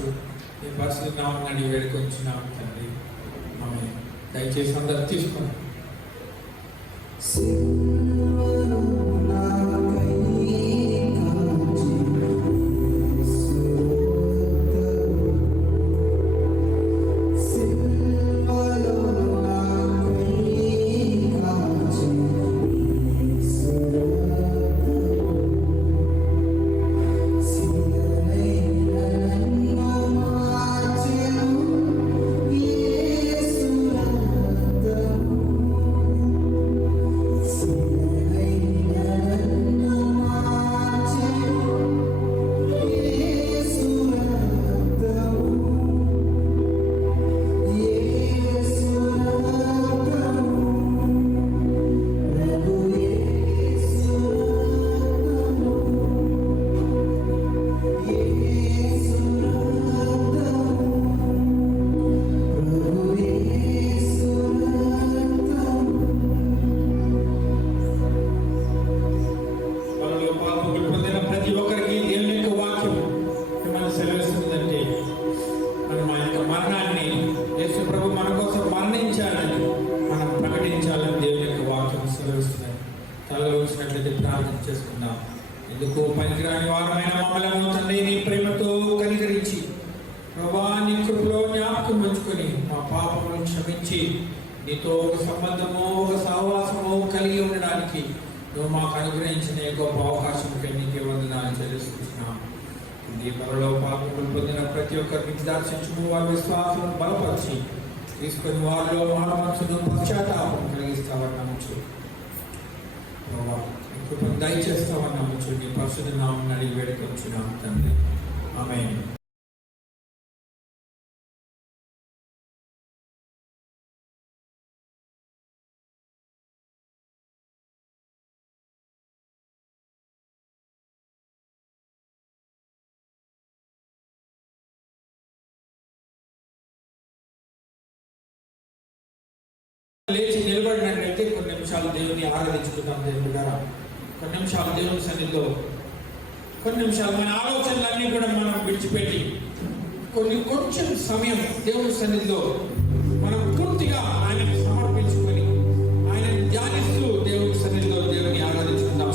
బలపరచు. నీ పరిస్థితి నామని వేడుకొంచున్నాం తండ్రి. ఆమె దయచేసి అందరూ తీసుకోండి. ప్రార్థన చేసుకుందాం. ఎందుకు పనికిరాని వారమైన మమ్మల్ని తండ్రి నీ ప్రేమతో కనికరించి ప్రభా నీ కృపలో జ్ఞాపకం ఉంచుకొని మా పాపములను క్షమించి నీతో ఒక సంబంధము ఒక సహవాసము కలిగి ఉండడానికి నువ్వు మాకు అనుగ్రహించిన గొప్ప అవకాశంపై నీకే వందనాలు చెల్లిస్తున్నాం. నీ త్వరలో పాపములు పొందిన ప్రతి ఒక్కరికి దర్శించు వారి విశ్వాసం బలపరిచి తీసుకొని వారిలో మానవ మనసును పశ్చాత్తాపం కలిగిస్తావని నమ్మచ్చు. కృపను దయచేస్తామని నమ్మచ్చు. నీ పరిశుద్ధ నామమున అడిగి వేడుకొంచున్నాం తండ్రి. ఆమేన్. లేచి నిలబడినట్లయితే కొన్ని నిమిషాలు దేవుని ఆరాధించుకుంటాం. దేవుని గారు కొన్ని నిమిషాలు దేవుని సన్నిధిలో కొన్ని నిమిషాలు మన ఆలోచనలన్నీ కూడా మనం విడిచిపెట్టి కొంచెం సమయం దేవుని సన్నిధిలో మనం పూర్తిగా ఆయనకు సమర్పించుకొని ఆయన ధ్యానిస్తూ దేవుని సన్నిధిలో దేవుని ఆరాధించుకుందాం.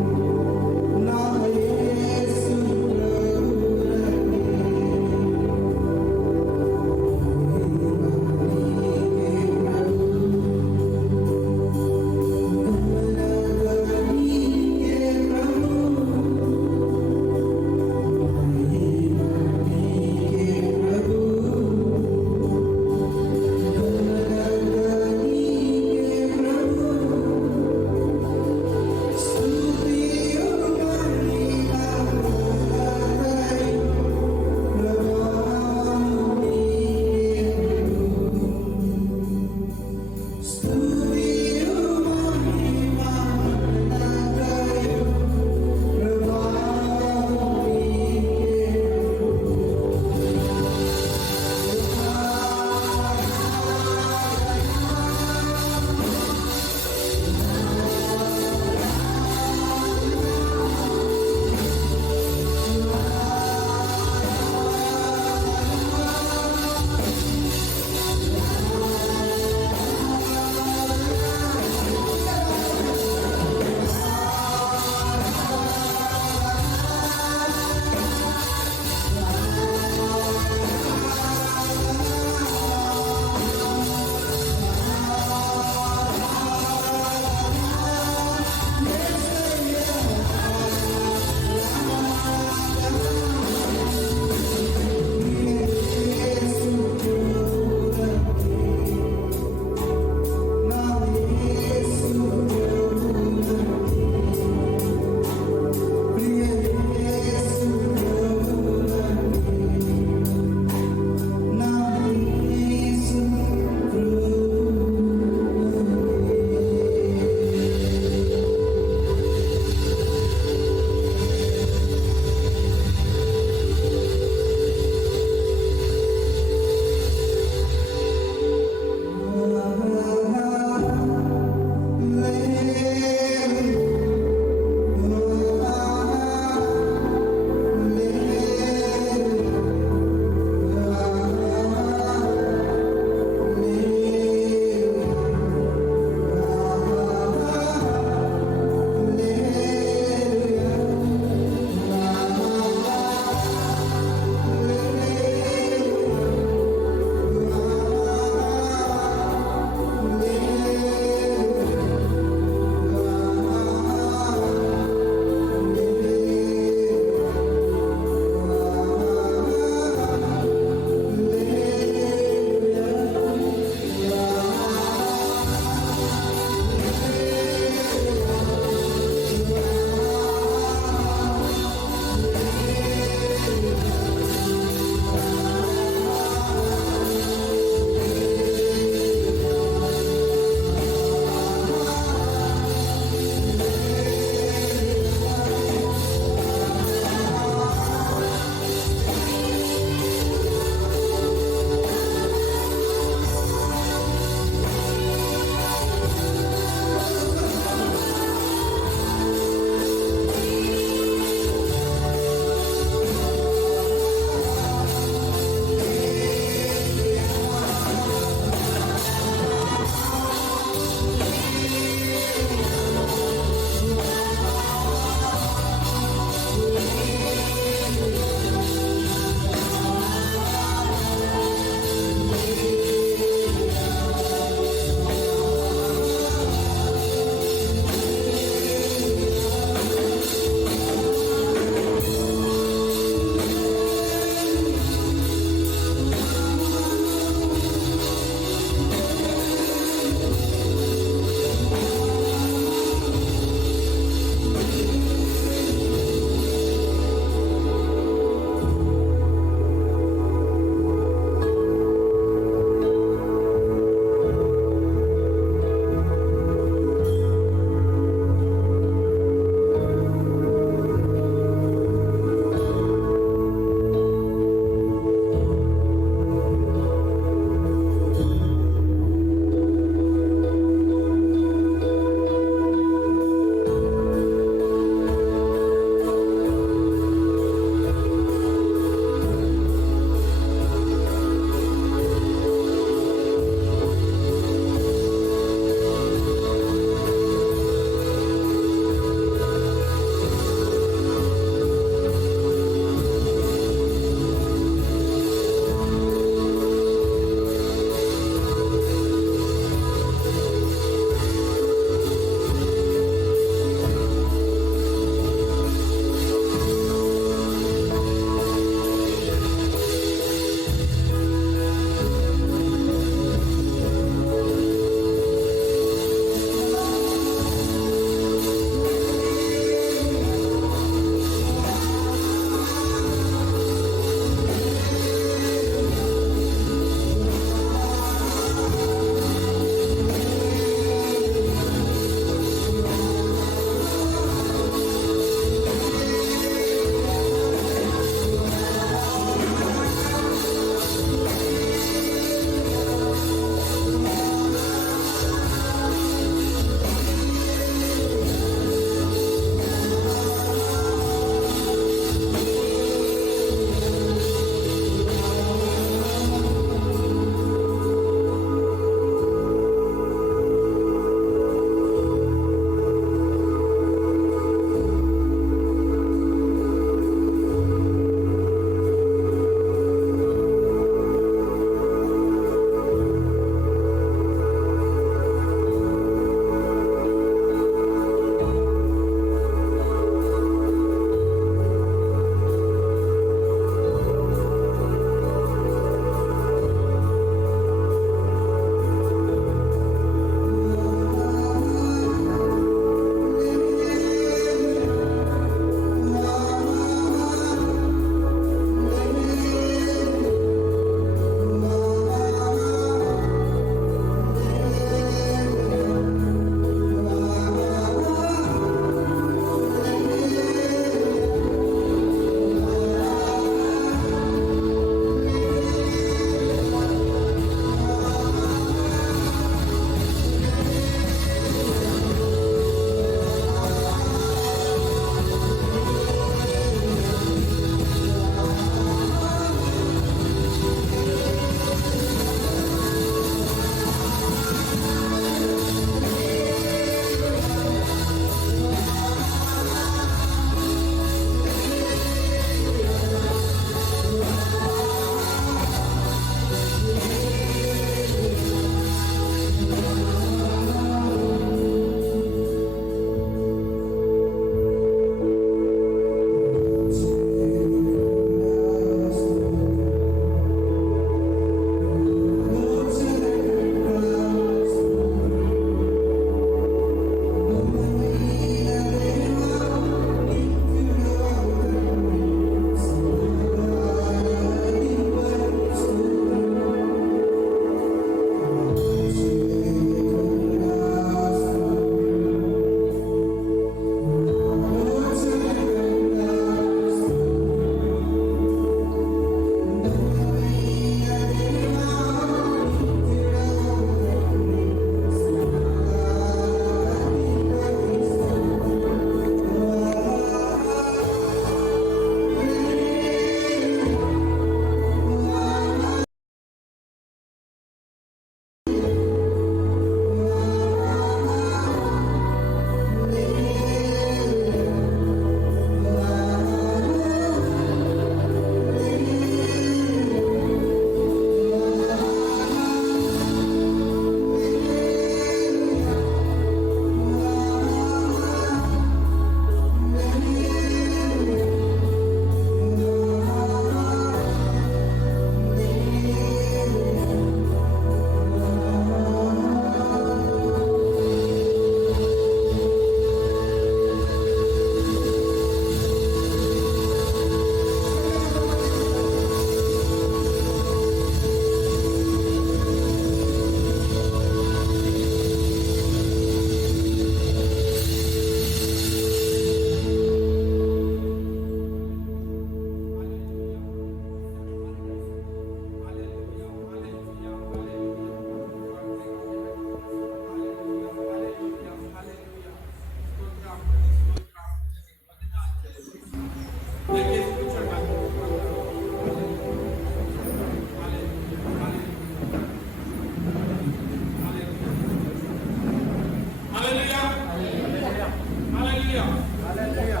హల్లెలూయా.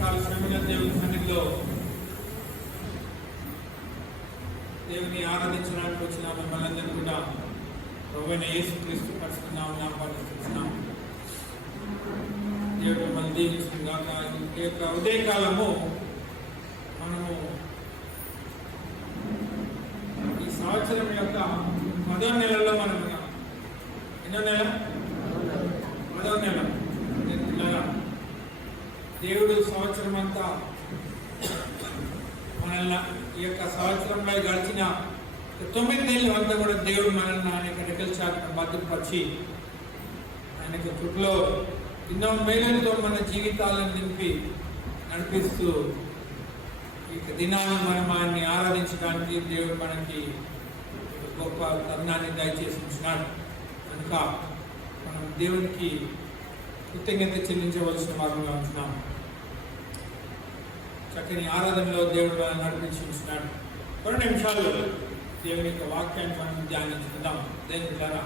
కాల శ్రమల దేవుని సన్నిధిలో దేవుని ఆరాధించడానికి వచ్చిన మిమ్మల్ని అందరినీ కూడా ప్రభువైన యేసుక్రీస్తు పరిశుద్ధ నామమున ఆహ్వానిస్తున్నాం. దేవుడు మిమ్మల్ని దీవించును గాక. ఈ యొక్క ఉదయకాలము మనము ఈ సంవత్సరం యొక్క 10వ నెలలో మనం ఉన్నాం. ఎన్నో నెల? 10వ నెల. దేవుడు సంవత్సరం అంతా మనల్ని ఈ యొక్క సంవత్సరంలో గడిచిన 9 నెలలు అంతా కూడా దేవుడు మనల్ని ఆయన రెక్కల చాటున భద్రపరిచి ఆయన చుట్టూలో ఎన్నో మేలులతో మన జీవితాలను నింపి నడిపిస్తూ ఈ దినాన్ని మనం ఆయన్ని ఆరాధించడానికి దేవుడు మనకి గొప్ప తరుణాన్ని దయచేసి ఉంటున్నాడు. కనుక మనం దేవునికి కృతజ్ఞత చెల్లించవలసిన వారంగా ఉంటున్నాం. చక్కని ఆరాధనలో దేవుడు మనం నడిపించి ఉంటున్నాడు. 2 నిమిషాలు దేవుని యొక్క వాక్యాన్ని మనం ధ్యానించుకుందాం. దేవుని ద్వారా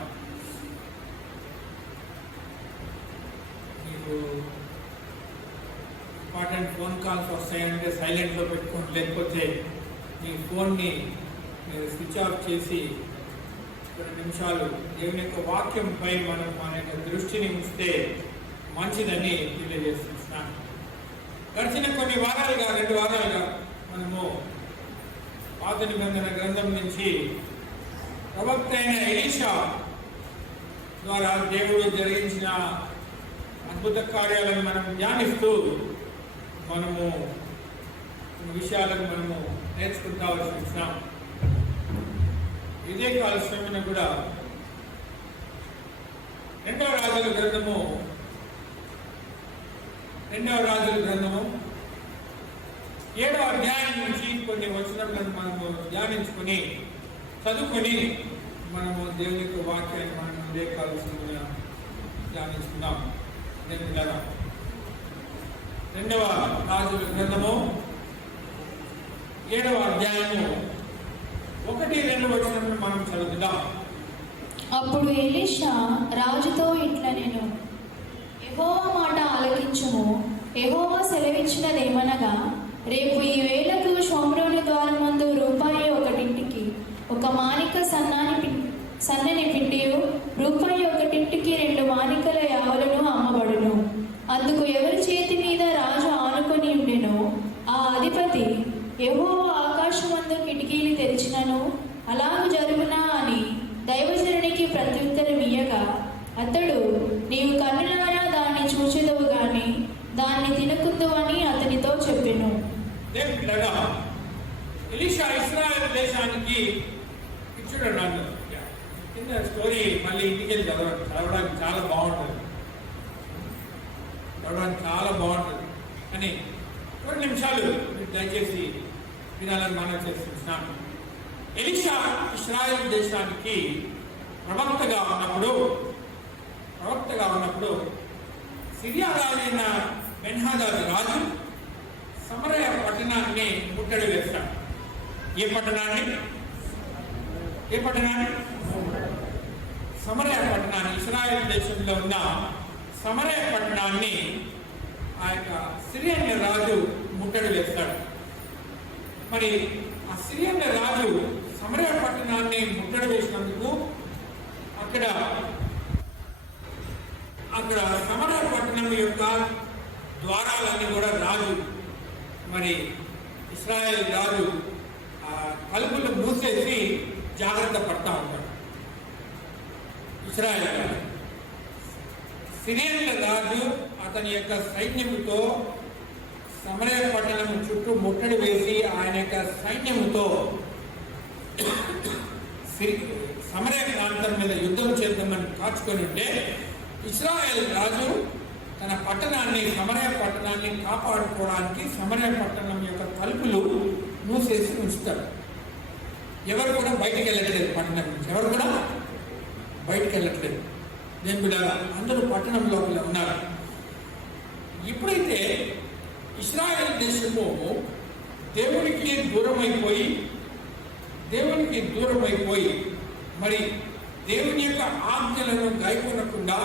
మీకు ఇంపార్టెంట్ ఫోన్ కాల్స్ వస్తాయంటే సైలెంట్లో పెట్టుకోండి, లేకపోతే మీ ఫోన్ని మీరు స్విచ్ ఆఫ్ చేసి 2 నిమిషాలు దేవుని యొక్క వాక్యంపై మనం మన యొక్క దృష్టిని ఉంచితే మంచిదని తెలియజేస్తున్నాను. గడిచిన కొన్ని వారాలుగా 2 వారాలుగా మనము పాత నిబంధన గ్రంథం నుంచి ప్రవక్త అయిన ఎలీషా ద్వారా దేవుడు జరిగించిన అద్భుత కార్యాలను మనం ధ్యానిస్తూ మనము విషయాలను మనము నేర్చుకుంటా వచ్చినాం. ఇదే కాలశ్రమను కూడా 2వ రాజుల గ్రంథము 7వ అధ్యాయం నుంచి కొన్ని వచనాలను మనము ధ్యానించుకొని చదువుకొని మనము దేవుని యొక్క వాక్యాన్ని మనం ఇదే కాలశ్రమను ధ్యానించుకుందాం. 2వ రాజుల గ్రంథము 7వ అధ్యాయము 1-2 వచనాలను మనం చదువుదాం. అప్పుడు ఎలీషా రాజుతో ఇట్లా నేను యెహోవా మాట ఆలకించుము. యెహోవా సెలవిచ్చినదేమనగా, రేపు ఈ వేళకు షోమ్రోను ద్వారమందు రూపాయి 1 ఒక మానిక సన్నని పిండియు, రూపాయి 1 2 మానికల యావలను అమ్మబడును. అందుకు ఎవరి చేతి మీద రాజు ఆనుకొని ఉండెనో ఆ అధిపతి, యెహోవా ఆకాశమందు కిటికీలు తెరిచినను అలాగు జరుగునా అని దైవజనునికి ప్రత్యుత్తరం ఇయ్యగా, అతడు, నీవు కన్నులారా దాన్ని చూచెదవు గాని దాన్ని తినకుందు అని అతనితో చెప్పెను. ఎలీషా ఇశ్రాయేలు దేశానికి చూడండి, కింద స్టోరీ మళ్ళీ ఇంటికి వెళ్ళి చదవడానికి చాలా బాగుంటుంది. అని 2 నిమిషాలు దయచేసి వినాలని మనం చేస్తున్నాను. ఎలీషా ఇశ్రాయేలు దేశానికి ప్రవక్తగా ఉన్నప్పుడు సిరియా రాజైన బెన్హదద్ రాజు సమరయ పట్టణాన్ని ముట్టడి వేస్తాడు. ఏ పట్టణాన్ని? సమరయ పట్టణాన్ని, ఇశ్రాయేల్ దేశంలో ఉన్న సమరయ పట్టణాన్ని ఆ యొక్క సిరియన్ రాజు ముట్టడి వేస్తాడు. మరి ఆ సిరియన్ రాజు సమరయ పట్టణాన్ని ముట్టడి వేసినందుకు అక్కడ సమరయ పట్టణం యొక్క ద్వారాలన్నీ కూడా రాజు, మరి ఇశ్రాయేల్ రాజు తలుపులు మూసేసి జాగ్రత్త పడతా ఉంటాడు. ఇశ్రాయేల్ రాజు, సిరియన్ల రాజు అతని యొక్క సైన్యముతో సమరయ పట్టణం చుట్టూ ముట్టడి వేసి ఆయన యొక్క సైన్యముతో సమరయ ప్రాంతం మీద యుద్ధం చేద్దామని కాచుకొని ఉంటే, ఇశ్రాయేల్ రాజు తన సమరయ పట్టణాన్ని కాపాడుకోవడానికి సమరయ పట్టణం యొక్క తలుపులు మూసేసి ఉంచుతాడు. ఎవరు కూడా బయటికి వెళ్ళట్లేదు. పట్టణం నుంచి ఎవరు కూడా బయటికి వెళ్ళట్లేదు. నేను బిడ్డలారా, అందరూ పట్టణం లోపల ఉన్నారు. ఎప్పుడైతే ఇశ్రాయేల్ దేశము దేవునికి దూరమైపోయి మరి దేవుని యొక్క ఆజ్ఞలను గైకొనకుండా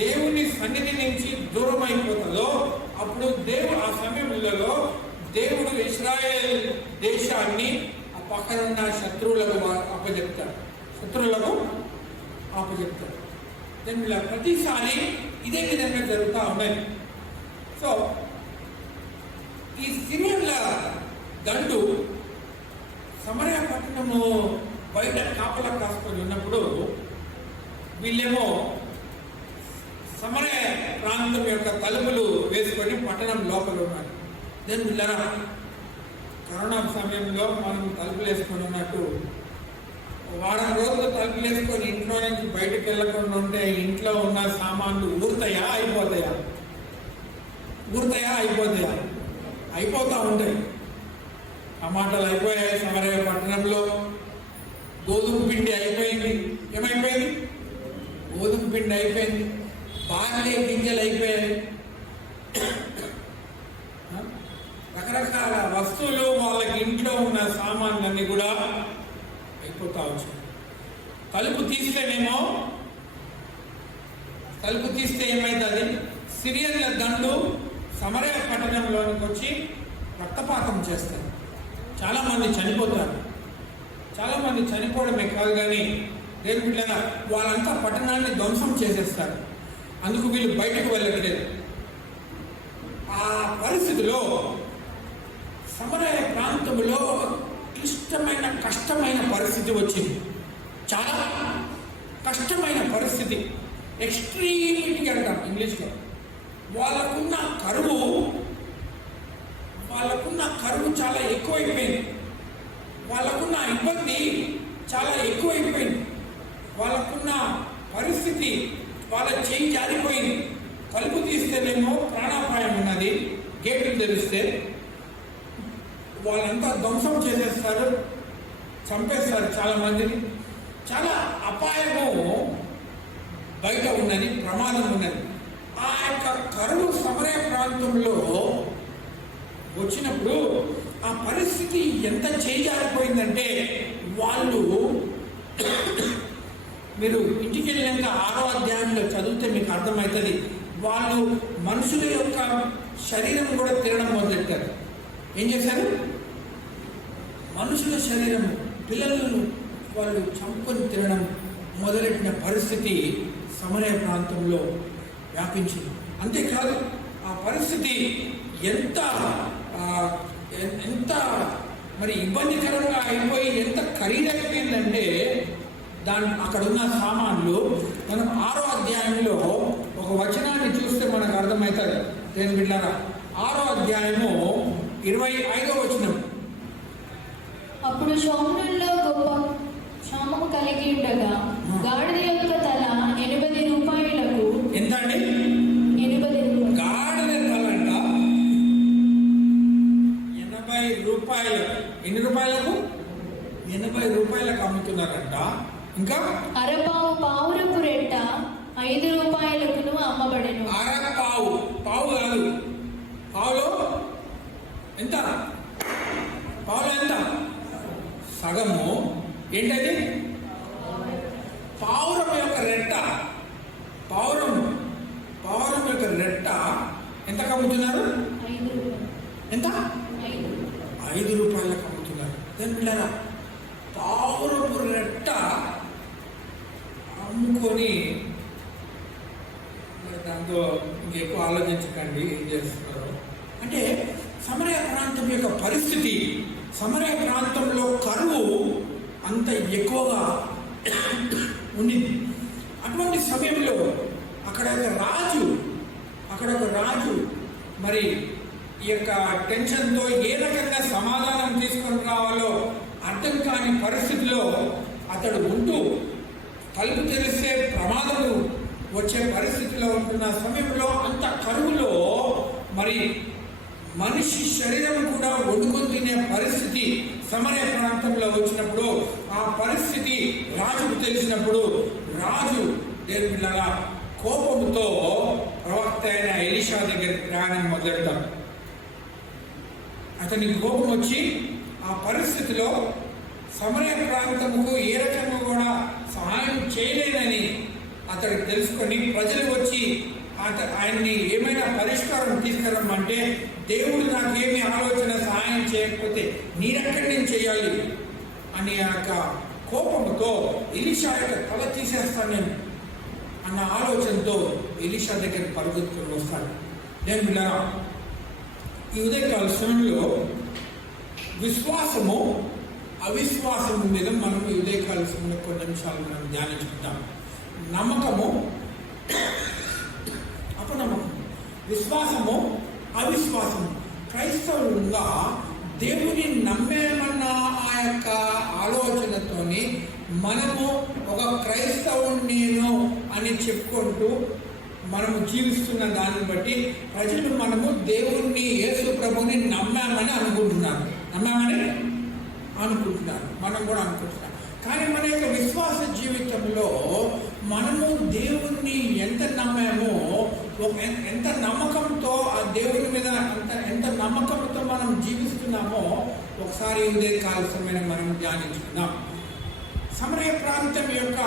దేవుని సన్నిధి నుంచి దూరమైపోతుందో ఇజ్రాయెల్ దేశాన్ని ఆ పక్కనున్న శత్రువులకు అప్పచెప్తారు. దాని ప్రతిసారి ఇదే విధంగా జరుగుతూ ఉన్నాయి. సో ఈ సిరియన్ల దండు సమరయ పట్టణము బయట కాపలా కాసుకొని ఉన్నప్పుడు వీళ్ళేమో సమరయ ప్రాంతం యొక్క తలుపులు వేసుకొని పట్టణం లోపల ఉన్నారు. దాని వీళ్ళరా కరోనా సమయంలో మనం తలుపులు వేసుకొని ఉన్నట్టు వారం రోజులు తలుపులు వేసుకొని ఇంట్లో నుంచి బయటకు వెళ్ళకుండా ఉంటే ఇంట్లో ఉన్న సామాన్లు ఊరుతాయా అయిపోతాయా? అయిపోతూ ఉంటాయి. టమాటాలు అయిపోయాయి సమరయ పట్టణంలో. గోధుమ పిండి అయిపోయింది. ఏమైపోయింది? గోధుమ పిండి అయిపోయింది. బార్లీ గింజలు అయిపోయాయి. రకరకాల వస్తువులు వాళ్ళకి ఇంట్లో ఉన్న సామాన్లన్నీ కూడా అయిపోతా వచ్చాయి. తలుపు తీస్తే ఏమైతుంది? సిరియన్ల దండు సమరయ పట్టణంలోనికి వచ్చి రక్తపాతం చేస్తారు. చాలామంది చనిపోతారు. చాలామంది చనిపోవడమే కాదు కానీ దేవుని బిడ్డలారా వాళ్ళంతా పట్టణాన్ని ధ్వంసం చేసేస్తారు. అందుకు వీళ్ళు బయటకు వెళ్ళట్లేదు. ఆ పరిస్థితిలో సమరయ ప్రాంతంలో క్లిష్టమైన కష్టమైన పరిస్థితి వచ్చింది. చాలా కష్టమైన పరిస్థితి, ఎక్స్ట్రీమిటీ అంటాం ఇంగ్లీష్లో. వాళ్ళకున్న కరువు చాలా ఎక్కువైపోయింది. వాళ్ళకున్న ఇబ్బంది చాలా ఎక్కువైపోయింది. వాళ్ళకున్న పరిస్థితి వాళ్ళ చేయి జారిపోయింది. తలుపు తీస్తేనేమో ప్రాణాపాయం ఉన్నది. గేట్లు తెరిస్తే వాళ్ళంతా ధ్వంసం చేసేస్తారు, చంపేస్తారు చాలా మందిని. చాలా అపాయము బయట ఉన్నది, ప్రమాదం ఉన్నది. ఆ యొక్క కరువు సమరయ ప్రాంతంలో వచ్చినప్పుడు ఆ పరిస్థితి ఎంత చేజారిపోయిందంటే వాళ్ళు మీరు ఇంటికి వెళ్ళినాక 6వ అధ్యాయంలో చదివితే మీకు అర్థమవుతుంది. వాళ్ళు మనుషుల యొక్క శరీరం కూడా తినడం మొదలెట్టారు. ఏం చేశారు? మనుషుల శరీరం, పిల్లలను వాళ్ళు చంపుకొని తినడం మొదలెట్టిన పరిస్థితి సమరయ ప్రాంతంలో వ్యాపించింది. అంతేకాదు ఆ పరిస్థితి ఎంత మరి ఇబ్బందికరంగా అయిపోయి ఎంత ఖరీదైపోయిందంటే అక్కడ ఉన్న సామాన్లు మనం 6వ అధ్యాయంలో ఒక వచనాన్ని చూస్తే మనకు అర్థమవుతుంది. దేని బిడ్డారా 6వ అధ్యాయము 25వ వచనం. అప్పుడు షోమ్రోనులో గొప్ప క్షామము కలిగి ఉండగా గాడిద యొక్క తల 80 రూపాయలకు. ఎంత అండి? 80 రూపాయలు. గాడిద తల అంట 80 రూపాయలు. ఎన్ని రూపాయలకు? 80 రూపాయలకు అమ్ముతున్నారంట. ఇంకా పావురపు రెట్ట 5 రూపాయలకు అమ్మబడెను. పావు కాదు. పావులో ఎంత? సగము. ఏంటది? పావురం యొక్క రెట్ట. పావురం యొక్క రెట్ట ఎంత అమ్ముతున్నారు? ఎంత? 5 రూపాయలకు అమ్ముతున్నారు. దాని పిల్లరా పావురపు రెట్ట అమ్ముకొని దాంతో ఇంకెక్కువ ఆలోచించకండి ఏం చేస్తున్నారు అంటే. సమరయ ప్రాంతం యొక్క పరిస్థితి, సమరయ ప్రాంతంలో కరువు అంత ఎక్కువగా ఉండింది. అటువంటి సమయంలో అక్కడ ఒక రాజు మరి ఈ యొక్క టెన్షన్తో ఏ రకంగా సమాధానం తీసుకొని రావాలో అర్థం కాని పరిస్థితిలో అతడు ఉంటూ తలుపు తెరిస్తే ప్రమాదము వచ్చే పరిస్థితిలో ఉంటున్న సమయంలో అంత కరువులో మరి మనిషి శరీరం కూడా వండుకొని తినే పరిస్థితి సమరయ ప్రాంతంలో వచ్చినప్పుడు ఆ పరిస్థితి రాజుకు తెలిసినప్పుడు రాజు దేవుని కోపంతో ప్రవక్త అయిన ఎలీషా దగ్గరికి ప్రయాణం మొదలెడతాడు. అతనికి కోపం వచ్చి ఆ పరిస్థితిలో సమరయ ప్రాంతముకు ఏ రకంగా కూడా సహాయం చేయలేదని అతడు తెలుసుకొని ప్రజలు వచ్చి ఆయన్ని ఏమైనా పరిష్కారం తీసుకురమ్మంటే, దేవుడు నాకేమి ఆలోచన సహాయం చేయకపోతే నేనెక్కడి నుంచి చేయాలి అని ఆ యొక్క కోపంతో ఎలీషా యొక్క తల తీసేస్తాను నేను అన్న ఆలోచనతో ఎలీషా దగ్గర పరుగుతుని వస్తాడు. నేను బిడ్డలారా, ఈ ఉదయకాల సమయంలో విశ్వాసము అవిశ్వాసము మీద మనం ఈ ఉదయకాల సమయంలో కొన్ని నిమిషాలు మనం ధ్యానించుకుంటాం. నమ్మకము, అపనమ్మకం, విశ్వాసము అవిశ్వాసము. క్రైస్తవులుగా దేవుని నమ్మేమన్న ఆ యొక్క ఆలోచనతోని మనము ఒక క్రైస్తవుని నేను అని చెప్పుకుంటూ మనము జీవిస్తున్న దాన్ని బట్టి ప్రజలు మనము దేవుణ్ణి, యేసు ప్రభుని నమ్మామని అనుకుంటున్నారు. మనం కూడా అనుకుంటున్నాం. కానీ మన యొక్క విశ్వాస జీవితంలో మనము దేవుణ్ణి ఎంత నమ్మామో, ఎంత నమ్మకంతో ఆ దేవుని మీద ఎంత నమ్మకంతో మనం జీవిస్తున్నామో ఒకసారి ఇదే కాలసమైన మనం ధ్యానించుకుందాం. సమరయ ప్రాంతం యొక్క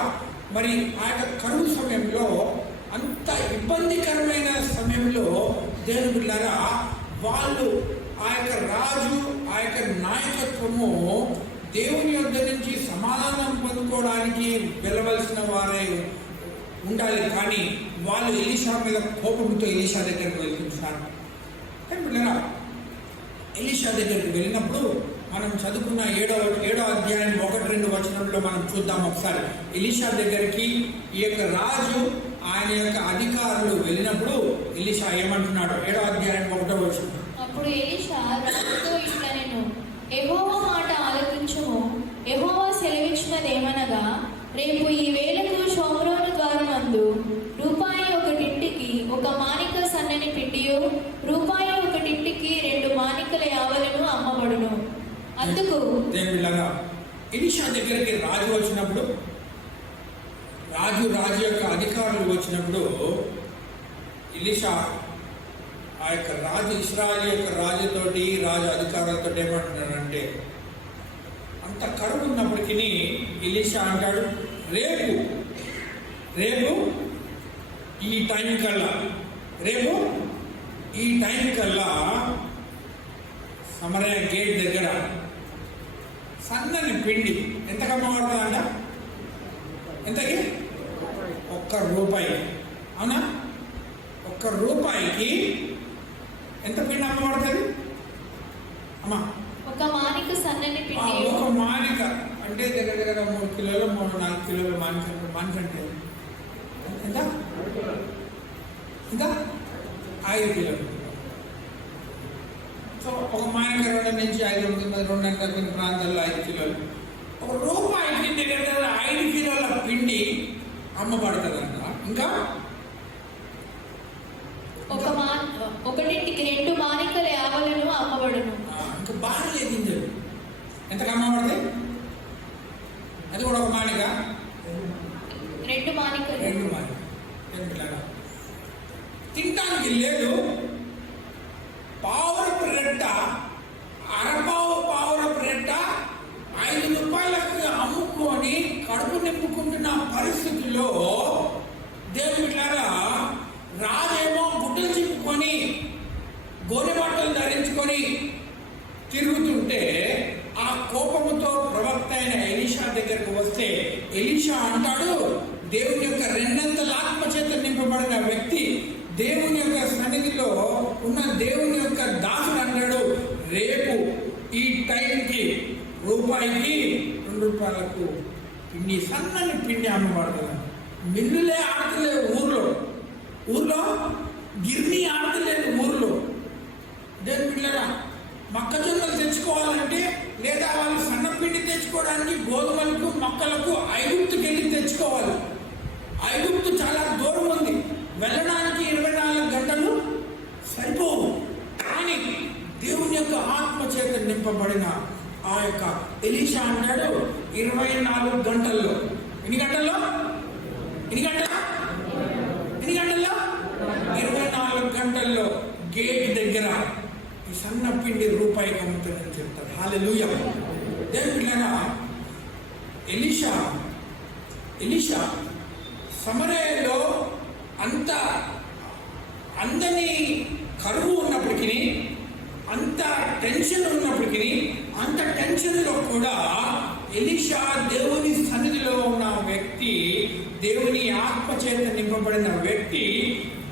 మరి ఆ యొక్క కరువు సమయంలో, అంత ఇబ్బందికరమైన సమయంలో దేవుని బిడ్డలారా, వాళ్ళు ఆ యొక్క రాజు, ఆ యొక్క నాయకత్వము దేవుని యొద్ద నుంచి సమాధానం పొందుకోవడానికి వెళ్ళవలసిన వారే ఉండాలి. కానీ వాళ్ళు ఎలీషా మీద కోపంతో ఎలీషా దగ్గరికి వెళ్తున్నారు. కానీ బిడ్డలారా, ఎలీషా దగ్గరికి వెళ్ళినప్పుడు మనం చదువుకున్న ఏడో అధ్యాయం 1-2 వచనంలో మనం చూద్దాం ఒకసారి. ఎలీషా దగ్గరికి ఈ యొక్క రాజు, ఆయన యొక్క అధికారులు వెళ్ళినప్పుడు ఎలీషా ఏమంటున్నాడు? 7వ అధ్యాయం 1వ వచనం. అప్పుడు ఎలీషా రాజుతో ఇట్లా, నేను యెహోవా మాట ఆలకించుము. యెహోవా సెలవిచ్చినదేమనగా, రేపు ఈ వేళకు షోమ్రోను ద్వారమందు రూపాయి 1 ఒక మానిక సన్నని పిండియు, రూపాయి 1 2 మానికల యావలను అమ్మబడును. అందుకు దేవుళ్ళగా ఎలీషా దగ్గరికి రాజు వచ్చినప్పుడు, రాజు యొక్క అధికారులు వచ్చినప్పుడు ఎలీషా ఆ యొక్క రాజు, ఇశ్రాయేలు యొక్క రాజుతోటి, రాజు అధికారులతో ఏమంటున్నాడంటే, అంత కరువు ఉన్నప్పటికీ ఎలీషా అంటాడు, రేపు ఈ టైం కల్లా సమరయ గేట్ దగ్గర సన్నని పిండి ఎంతకు అమ్మబడుతుందంట? ఎంతకి? 1 రూపాయి. అవునా? 1 రూపాయికి ఎంత పిండి అమ్మబడుతుంది అమ్మా? 1 మానిక సన్నని పిండి. 1 మానిక అంటే దగ్గర 3 కిలోలు 4 కిలోల మానిక అంటే ఎంత? 5 కిలోలు. సో 1 మానిక 2 నుంచి 5 ఉంటుంది. 2 అంటే కొన్ని ప్రాంతాల్లో 5 కిలోలు. 1 రూపాయికి దగ్గర 5 కిలోల పిండి అమ్మబడుతుందంట. ఇంకా 1 2 మానికల యావలను అమ్మబడును. ఇంకా బాగా లేదు. ఎంతకు అమ్మబడుతుంది? అది కూడా 1 మానిక, 2 మానికలు. 2 మానిక. తినడానికి లేదు. పావురపు రెట్ట, పావురపు రెట్ట 5 రూపాయలకు అమ్ముకొని కడుపు నింపుకుంటున్న పరిస్థితుల్లో దేవుడిలారా రాజేమో గుడ్డలు చిప్పుకొని గోనె బట్టలు ధరించుకొని తిరుగుతుంటే, ఆ కోపముతో ప్రవక్త అయిన ఎలీషా దగ్గరకు వస్తే ఎలీషా అంటాడు, దేవుని యొక్క 2 ఆత్మ చేత నింపబడిన వ్యక్తి, దేవుని యొక్క సన్నిధిలో ఉన్న దేవుని యొక్క దాసుడు అంటాడు, రేపు ఈ టైంకి రూపాయికి 2 రూపాయలకు పిండి, సన్నని పిండి అమ్మబడుతుంది. మిల్లులే ఆడతలేదు ఊర్లో గిర్ని ఆడతలేదు ఊర్లో. దేని పిల్లరా, మొక్కజొన్నలు తెచ్చుకోవాలంటే, లేదా వాళ్ళు సన్నపిండి తెచ్చుకోవడానికి గోధుమలకు, మొక్కలకు ఐగుప్తుకి వెళ్ళి తెచ్చుకోవాలి. ఐగుప్తు చాలా దూరం ఉంది, వెళ్ళడానికి 24 గంటలు సరిపోవు. కానీ దేవుని యొక్క ఆత్మ చేత నింపబడిన ఆ యొక్క ఎలీషా అంటాడు, 24 గంటల్లో. ఎన్ని గంటల్లో? 24 గంటల్లో గేట్ దగ్గర ఈ సన్న పిండి రూపాయికి అమ్ముతుందని చెప్తారు. హల్లెలూయా. దేవుడిలాగా ఎలీషా సమరయలో అంత అందని కరువు ఉన్నప్పటికీ, అంత టెన్షన్ ఉన్నప్పటికీ, అంత టెన్షన్లో కూడా ఎలీషా దేవుని సన్నిధిలో ఉన్న వ్యక్తి, దేవుని ఆత్మ చేత నింపబడిన వ్యక్తి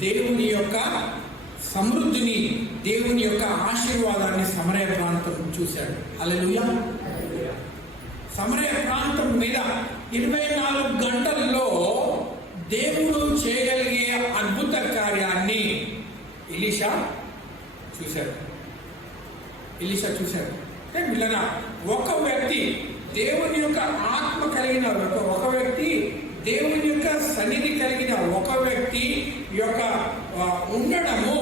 దేవుని యొక్క సమృద్ధిని, దేవుని యొక్క ఆశీర్వాదాన్ని సమరయ ప్రాంతం చూశాడు. హల్లెలూయా. సమరయ ప్రాంతం మీద 24 గంటల్లో దేవుడు చేయగలిగే అద్భుత కార్యాన్ని ఎలీషా చూశాడు. పిల్లరా, ఒక వ్యక్తి దేవుని యొక్క ఆత్మ కలిగిన ఒక వ్యక్తి, దేవుని యొక్క సన్నిధి కలిగిన ఒక వ్యక్తి యొక్క ఉండడము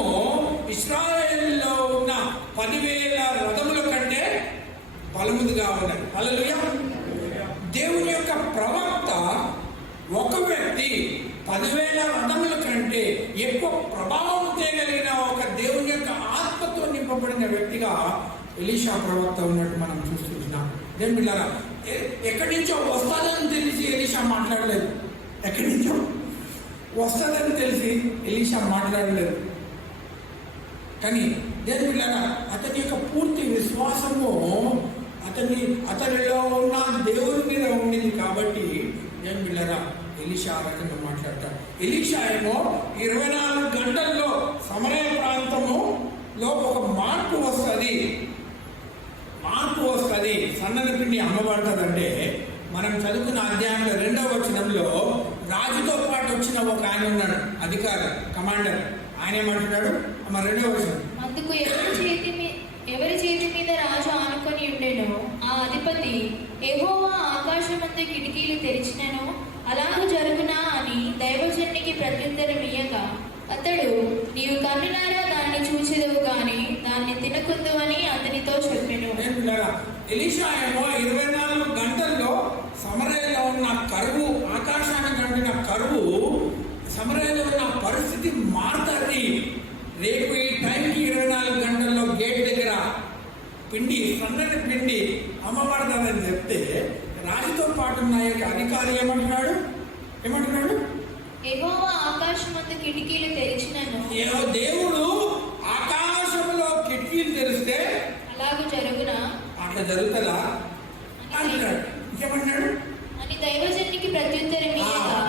ఇశ్రాయేలులో ఉన్న 10,000 రథముల కంటే బలముగా ఉన్నది. హల్లెలూయా. దేవుని యొక్క ప్రవక్త ఒక వ్యక్తి 10,000 రథముల కంటే ఎక్కువ ప్రభావం చేయగలిగిన ఒక దేవుని యొక్క ఆత్మతో నింపబడిన వ్యక్తిగా ఎలీషా ప్రవక్త ఉన్నట్టు మనం చూస్తున్నాం. దేవుని బిడ్డలారా, ఎక్కడి నుంచో వస్తాదని తెలిసి ఎలీషా మాట్లాడలేదు. ఎక్కడి నుంచో వస్తాదని తెలిసి ఎలీషా మాట్లాడలేదు. కానీ దేవుని బిడ్డలారా, అతని యొక్క పూర్తి విశ్వాసము అతనిలో ఉన్న దేవుని మీద ఉండింది కాబట్టి దేవుని బిడ్డలారా, ఎలీషా ఆ రకంగా మాట్లాడతాడు. ఎలీషా ఏమో 24 గంటల్లో సమరయ ప్రాంతములో ఒక మార్పు వస్తుంది. సన్నని పిండి అమ్మబడుతుందంటే మనం చదువుకున్న అధ్యాయంలో 2వ వచనంలో రాజుతో పాటు వచ్చిన ఒక ఆయన ఉన్నాడు, అధికారి, కమాండర్. ఆయన ఏమంటున్నాడు? 2వ వచనం, అందుకు ఎవరి చేతి మీద రాజు ఆనుకొని ఉండెనో ఆ అధిపతి, యెహోవా ఆకాశమందు కిటికీలు తెరిచినను అలాగూ జరుగునా అని దైవజనునికి ప్రత్యుత్తరం ఇయ్యగా, అతడు, నీవు కన్నులారా దాన్ని చూచెదవు గాని దాన్ని తినకుందు అని అతనితో చెప్పెను. ఎలీషా ఏమో 24 గంటల్లో సమరయలో ఉన్న కరువు, ఆకాశానికి అంటిన కరువు, సమరయలో ఉన్న పరిస్థితి మారుతుంది. రేపు ఈ టైంకి 24 గంటల్లో గేట్ దగ్గర సన్నటి పిండి అమ్మబడతానని చెప్తే రాజుతో పాటు ఉన్న అధికారి ఏమంటున్నాడు? యెహోవా ఆకాశమందు కిటికీలు తెరిచినను, దేవుడు ఆకాశంలో కిటికీలు తెరిస్తే అలాగూ జరుగునా, అట్లా జరుగుతుందా అంటున్నాడు. ఇంకేమంటున్నాడు? అని దైవజనునికి ప్రత్యుత్తరం ఇయ్యగా,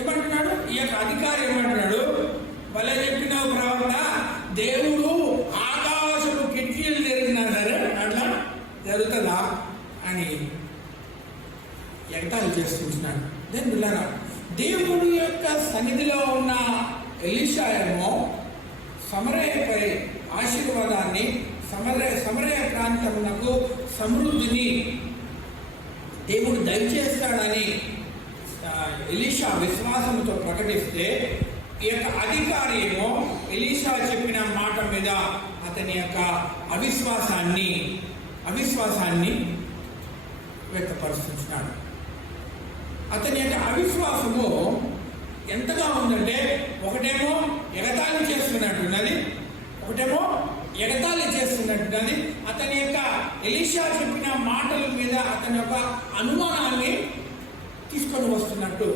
ఏమంటున్నాడు? ఈ యొక్క అధికారి ఏమంటున్నాడు? భలే చెప్పినావు ప్రవక్త, దేవుడు ఆకాశము కిటికీలు తెరిచినా సరే అట్లా జరుగుతుందా అని ఎగతాళి చేస్తుంటున్నాడు. దేని పిల్లరా, దేవుడి యొక్క సన్నిధిలో ఉన్న ఎలీషా ఏమో సమరయపై ఆశీర్వాదాన్ని, సమరయ ప్రాంతమునకు సమృద్ధిని దేవుడు దయచేస్తాడని ఎలీషా విశ్వాసంతో ప్రకటిస్తే, ఈ యొక్క అధికారి ఏమో ఎలీషా చెప్పిన మాట మీద అతని యొక్క అవిశ్వాసాన్ని వ్యక్తపరుస్తున్నాడు. అతని యొక్క అవిశ్వాసము ఎంతగా ఉందంటే, ఒకటేమో ఎగతాళి చేస్తున్నట్టున్నది. అతని యొక్క ఎలీషా చెప్పిన మాటల మీద అతని యొక్క అనుమానాన్ని తీసుకొని వస్తున్నట్టు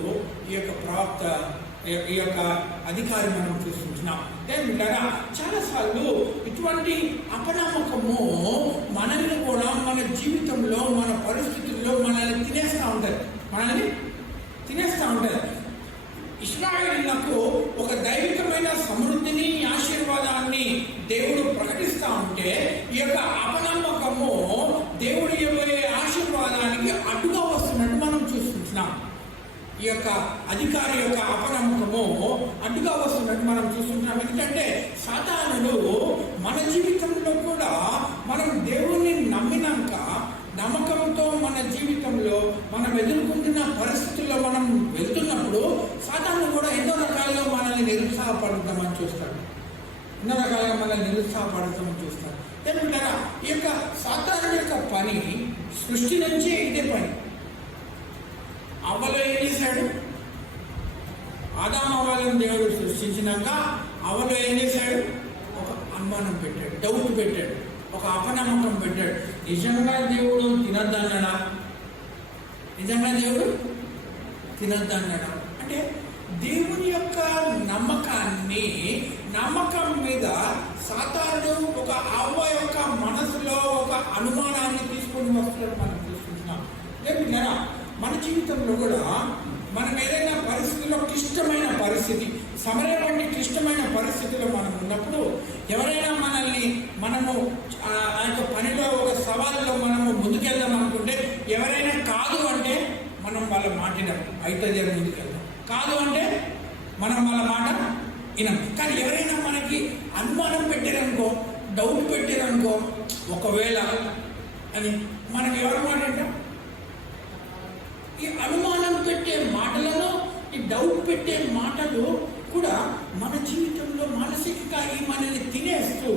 ఈ యొక్క ప్రవక్త, ఈ యొక్క అధికారి మనం చూస్తున్నాం. మిత్రులారా, చాలాసార్లు ఇటువంటి అపనమ్మకము మనల్ని కూడా మన జీవితంలో, మన పరిస్థితుల్లో మనల్ని తినేస్తూ ఉంటుంది. ఇశ్రాయేలీయులకు ఒక దైవికమైన సమృద్ధిని, ఆశీర్వాదాన్ని దేవుడు ప్రకటిస్తూ ఉంటే, ఈ యొక్క అపనమ్మకము దేవుడి ఇవ్వే ఆశీర్వాదానికి అడ్డుగా వస్తున్నట్టు మనం చూస్తున్నాం. ఈ యొక్క అధికారి యొక్క అపనమ్మకము అడ్డుగా వస్తున్నట్టు మనం చూస్తున్నాం. ఎందుకంటే సాతానుడు మన జీవితంలో కూడా, మనం దేవుణ్ణి నమ్మినాక, నమ్మకంతో మన జీవితంలో మనం ఎదుర్కొంటున్న పరిస్థితుల్లో మనం వెళ్తున్నప్పుడు సాతాను కూడా ఎన్నో రకాలుగా మనల్ని నిరుత్సాహపడతామని చూస్తాడు. ఎందుకంటారా, ఈ యొక్క సాతాను యొక్క పని సృష్టి నుంచే ఇదే పని. అవ్వలో ఏం చేశాడు? ఆదాము అవ్వలను దేవుడు సృష్టించినాక అవ్వలో ఏం చేశాడు? ఒక అనుమానం పెట్టాడు, డౌట్ పెట్టాడు, ఒక అపనమ్మకం పెట్టాడు. నిజంగా దేవుడు తినొద్దన్నాడా? అంటే దేవుని యొక్క నమ్మకాన్ని నమ్మకం మీద సాతానుడు ఒక అవ్వ యొక్క మనసులో ఒక అనుమానాన్ని తీసుకొని వస్తున్నట్టు మనం చూస్తున్నాం. ఏమిటా మన జీవితంలో కూడా మనం ఏదైనా పరిస్థితిలో క్లిష్టమైన పరిస్థితి, సమరయ వంటి క్లిష్టమైన పరిస్థితిలో మనం ఉన్నప్పుడు ఎవరైనా మనము ఆ యొక్క పనిలో ఒక సవాల్లో మనము ముందుకెళ్దాం అనుకుంటే ఎవరైనా కాదు అంటే మనం వాళ్ళ మాట అవుతుంది అని ముందుకెళ్దాం, కాదు అంటే మనం వాళ్ళ మాట వినం. కానీ ఎవరైనా మనకి అనుమానం పెట్టారనుకో, డౌట్ పెట్టారనుకో, ఒకవేళ అని మనం ఎవరి మాట అంటాం? ఈ అనుమానం పెట్టే మాటలను, ఈ డౌట్ పెట్టే మాటలు కూడా మన జీవితంలో మానసికంగా మనల్ని తినేస్తూ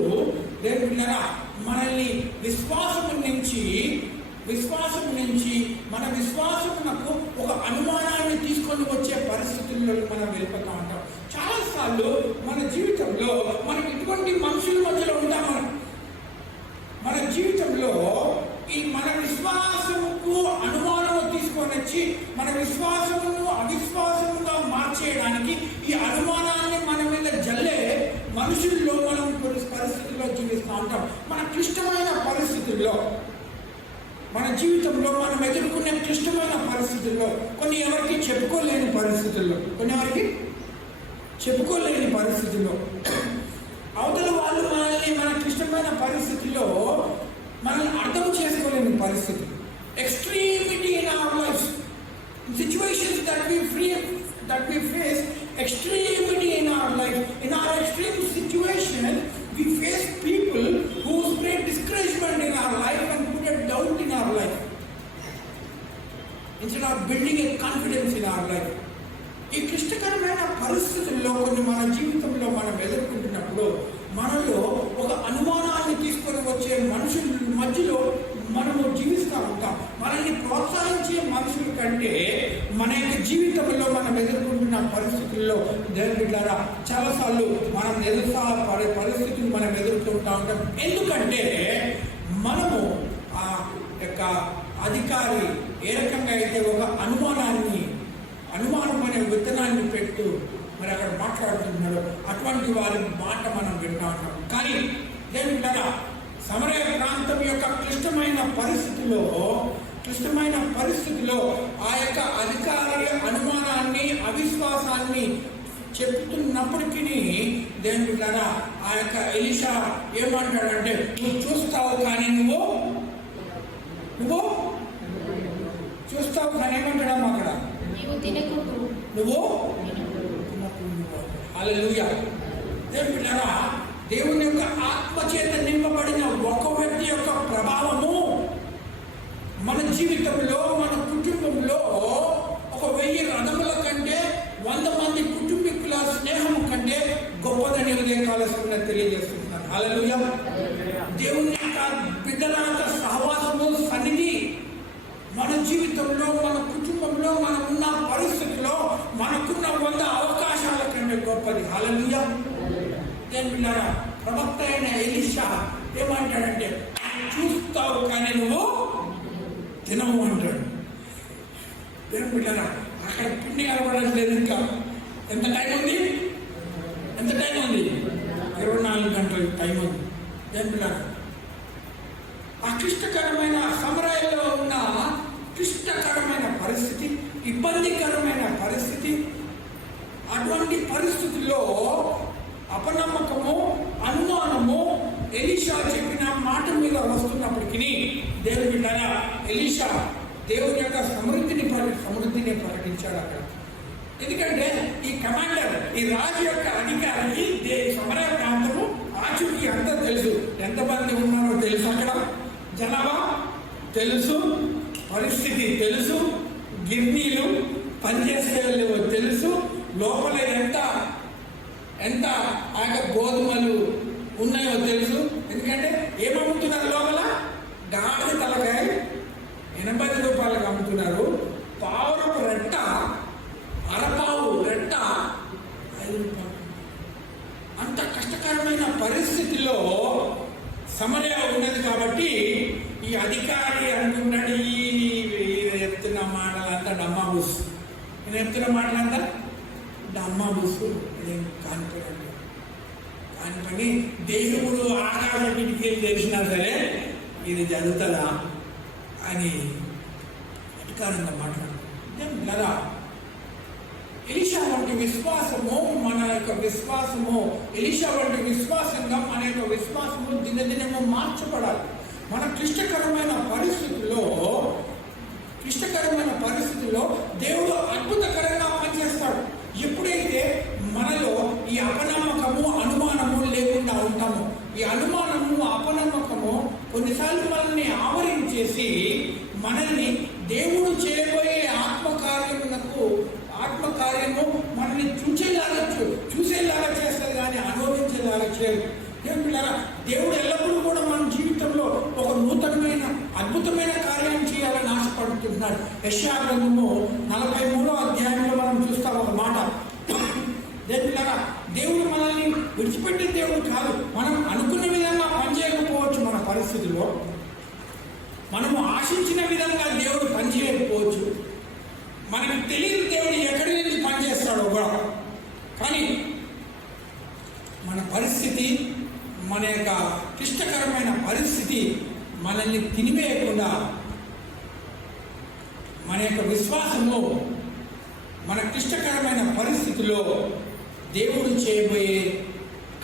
దేవుళ్ళరా మనల్ని విశ్వాసం నుంచి మన విశ్వాసమునకు ఒక అనుమానాన్ని తీసుకొని వచ్చే పరిస్థితుల్లో మనం వెళ్ళిపోతూ ఉంటాం. చాలాసార్లు మన జీవితంలో మనకి ఇటువంటి మనుషుల మధ్యలో ఉంటాం. మన జీవితంలో ఈ మన విశ్వాసముకు అనుమానము తీసుకొని వచ్చి మన విశ్వాసమును అవిశ్వాసముగా మార్చేయడానికి ఈ అనుమానాన్ని మన మీద జల్లే మనుషుల్లో మనం కొన్ని పరిస్థితుల్లో జీవిస్తూ ఉంటాం. మన క్లిష్టమైన పరిస్థితుల్లో, మన జీవితంలో మనం ఎదుర్కొనే క్లిష్టమైన పరిస్థితుల్లో, కొన్ని ఎవరికి చెప్పుకోలేని పరిస్థితుల్లో, అవతల వాళ్ళు మన క్లిష్టమైన పరిస్థితుల్లో మనల్ని అర్థం చేసుకోలేని పరిస్థితి, extremity in our life, situations that we face extremity in our life. In our extreme situation, we face people who spread discouragement in our life and put a doubt in our life instead of building a confidence in our life. ఈ క్లిష్టకరమైన పరిస్థితుల్లో కొన్ని మన జీవితంలో మనం ఎదుర్కొంటున్నప్పుడు మనలో ఒక అనుమానాన్ని తీసుకొని వచ్చే మనుషుల మధ్యలో మనము జీవిస్తూ ఉంటాం. మనల్ని ప్రోత్సహించే మనుషుల కంటే మన యొక్క జీవితంలో మనం ఎదుర్కొంటున్న పరిస్థితుల్లో దేవుని ద్వారా చాలాసార్లు మనం పడే పరిస్థితులు మనం ఎదుర్కొంటూ ఉంటాం. ఎందుకంటే మనము ఆ యొక్క అధికారి ఏ రకంగా అయితే ఒక అనుమానం అనే విత్తనాన్ని పెడుతూ మరి అక్కడ మాట్లాడుతున్నాడు, అటువంటి వారి మాట మనం వింటా ఉంటాం. కానీ దేవుని ద్వారా సమరయ ప్రాంతం యొక్క క్లిష్టమైన పరిస్థితిలో ఆ యొక్క అధికారి అనుమానాన్ని అవిశ్వాసాన్ని చెప్తున్నప్పటికీ దేవుని ద్వారా ఆ యొక్క ఎలీషా ఏమంటాడంటే, నువ్వు చూస్తావు కానీ నువ్వు చూస్తావు కానీ ఏమంటాడమ్మా అక్కడ, నువ్వు హల్లెలూయా. దేవుని యొక్క ఆత్మచేత నింపబడిన ఒక వ్యక్తి యొక్క ప్రభావము మన జీవితంలో, మన కుటుంబంలో ఒక 1000 రథముల కంటే 100 మంది కుటుంబీకుల స్నేహం కంటే గొప్పదని ఉదయకాలస్తున్న తెలియజేస్తున్నాను. హల్లెలూయా. దేవుని యొక్క బిడ్డల సహవాసము, సన్నిధి మన జీవితంలో, మన కుటుంబంలో, మనకున్న పరిస్థితిలో మనకున్న 100 అవకాశాల కంటే గొప్పది. హల్లెలూయా. దేవుళ్ళారా, ప్రవక్త అయిన ఎలీషా ఏమంటాడంటే, చూస్తావు కానీ నువ్వు తినవు అంటాడు. దేవుళ్ళారా, అక్కడ పిండి కనబడట్లేదు. ఇంకా ఎంత టైం ఉంది? 24 గంటల టైం ఉంది. దేవుళ్ళారా, ఆ క్లిష్టకరమైన సమరయంలో ఉన్న క్లిష్టకరమైన పరిస్థితి, ఇబ్బందికరమైన పరిస్థితి, అటువంటి పరిస్థితుల్లో అపనమ్మకము, అనుమానము ఎలీషా చెప్పిన మాట మీద వస్తున్నప్పటికీ దేవుని ద్వారా ఎలీషా దేవుని యొక్క సమృద్ధిని ప్రకటించాడు అక్కడ. ఎందుకంటే ఈ కమాండర్, ఈ రాజు యొక్క అధికారి సమరయ ప్రాంతము ఆచూకీ అంతా తెలుసు. ఎంతమంది ఉన్నారో తెలుసు, అక్కడ జనాభా తెలుసు, పరిస్థితి తెలుసు, గిర్నీలు పనిచేసేవో తెలుసు, లోపల ఎంత గోధుమలు ఉన్నాయో తెలుసు. ఎందుకంటే ఏమమ్ముతున్నారు లోపల? గాడిద తలకాయ 80 రూపాయలకు అమ్ముతున్నారు. పావురపు రెట్ట, అరపావు రెట్ట 5 రూపాయలు. అంత కష్టకరమైన పరిస్థితిలో సమరయ ఉన్నది. కాబట్టి ఈ అధికారి అంటున్నాడు, ఈ చెప్తున్న మాటలంతా డమ్మాబూసు, నేను చెప్తున్న మాటలంతా డమ్మాబూసు, ఇదేం కానిపోయాడు. అనుకొని దేవుడు ఆకాశ కిటికీలు తెరిచినా సరే ఇది జరుగుతుందా అని అధికారంగా మాట్లాడుతుంది కదా. ఎలీషా వంటి విశ్వాసము, మన యొక్క విశ్వాసము, ఎలీషా వంటి విశ్వాసంగా మన యొక్క విశ్వాసము దినదినము మార్చబడాలి. మన క్లిష్టకరమైన పరిస్థితుల్లో దేవుడు అద్భుతకరంగా పనిచేస్తాడు. ఎప్పుడైతే మనలో ఈ అపనమ్మకము, అనుమానము లేకుండా ఉంటామో, ఈ అనుమానము, అపనమ్మకము కొన్నిసార్లు మనల్ని ఆవరించేసి మనల్ని దేవుడు చేయబోయే ఆత్మకార్యము మనల్ని చూసేలాగా చేస్తారు కానీ అనుభవించేలాగా చేయరు. దేవుడు ఎల్లప్పుడూ కూడా మన జీవితంలో ఒక నూతనమైన అద్భుతమైన కార్యం చేయాలని ఆశపడుతున్నాడు. యెషయా గ్రంథము 43వ అధ్యాయంలో మనం చూస్తాం ఒక మాట. దేవుడు మనల్ని విడిచిపెట్టే దేవుడు కాదు. మనం అనుకున్న విధంగా పనిచేయకపోవచ్చు, మన పరిస్థితుల్లో మనము ఆశించిన విధంగా దేవుడు పనిచేయకపోవచ్చు, మనకు తెలియదు దేవుడు ఎక్కడి నుంచి పనిచేస్తాడో కూడా. కానీ మన పరిస్థితి, మన యొక్క క్లిష్టకరమైన పరిస్థితి మనల్ని తినివేయకుండా మన యొక్క విశ్వాసంలో మన క్లిష్టకరమైన పరిస్థితిలో దేవుడు చేయబోయే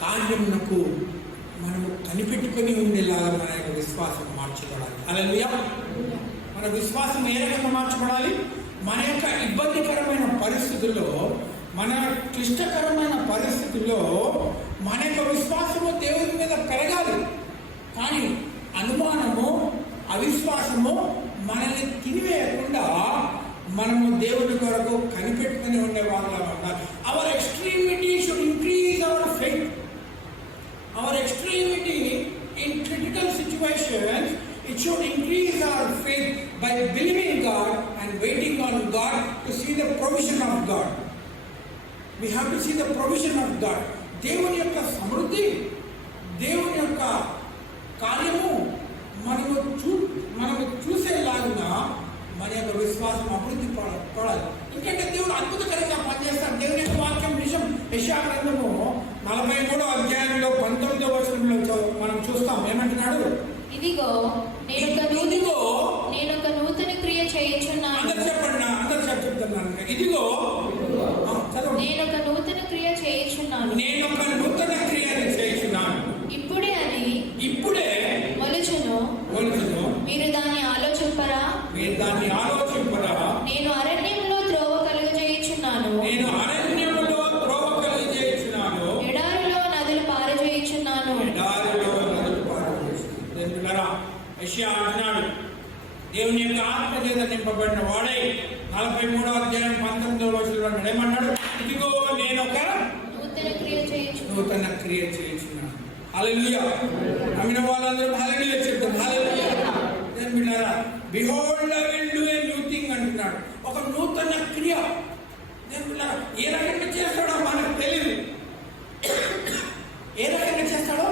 కార్యమునకు మనము కనిపెట్టుకొని ఉండేలాగా మన యొక్క విశ్వాసం మార్చబడాలి. హల్లెలూయా. మన విశ్వాసం ఏ రకంగా మార్చబడాలి? మన యొక్క ఇబ్బందికరమైన పరిస్థితుల్లో, మన క్లిష్టకరమైన పరిస్థితుల్లో మన యొక్క విశ్వాసము దేవుని మీద పెరగాలి. కానీ అనుమానము, అవిశ్వాసము మనల్ని తినివేయకుండా మనము దేవుని కొరకు కనిపెట్టుకుని ఉండే వాళ్ళ ఉండాలి. Our extremity should increase our faith. Our extremity in critical situations, it should increase our faith by believing God and waiting on God to see the provision of God. We have to see the provision of God. దేవుని యొక్క సమృద్ధి, దేవుని యొక్క కార్యము మనము చూసేలాగా మన యొక్క విశ్వాసం అభివృద్ధి పడాలి. ఎందుకంటే దేవుడు అద్భుతకరంగా పనిచేస్తాడు. దేవుని యొక్క వాక్యం నిజం. యెషయా గ్రంథము 43వ అధ్యాయంలో 19వ వచనంలో మనం చూస్తాం. ఏమంటున్నాడు? ఇదిగో నేను ఒక నూతన క్రియ చేయుచున్నాను. అందరూ చెప్పండి, అందరూ చెప్తున్నాను. ఇదిగో నేను ఒక నూతన క్రియ చేయుచున్నాను. ఇప్పుడే మొలుచును. మీరు దాన్ని ఆలోచింపరా? నేను అరణ్యంలో త్రోవ కలుగజేయుచున్నాను. ఎడారిలో నదులు పారజేయుచున్నాను. యెషయా అంటున్నాడు, దేవుని యొక్క ఆత్మ చేత నింపబడిన వాడై 43వ అధ్యాయం 19వ వచనంలో ఏమన్నాడు? ఇదిగో నేను ఒక నూతన క్రియ చేయుచున్నాను. హల్లెలూయా. నమ్మిన వాళ్ళందరూ హల్లెలూయా చెప్తారు. హల్లెలూయా. బిడ్డలారా, behold I will do a new thing అంటున్నాడు. ఒక నూతన క్రియ. బిడ్డలారా, ఏ రకంగా చేస్తాడో మనకు తెలియదు. ఏ రకంగా చేస్తాడో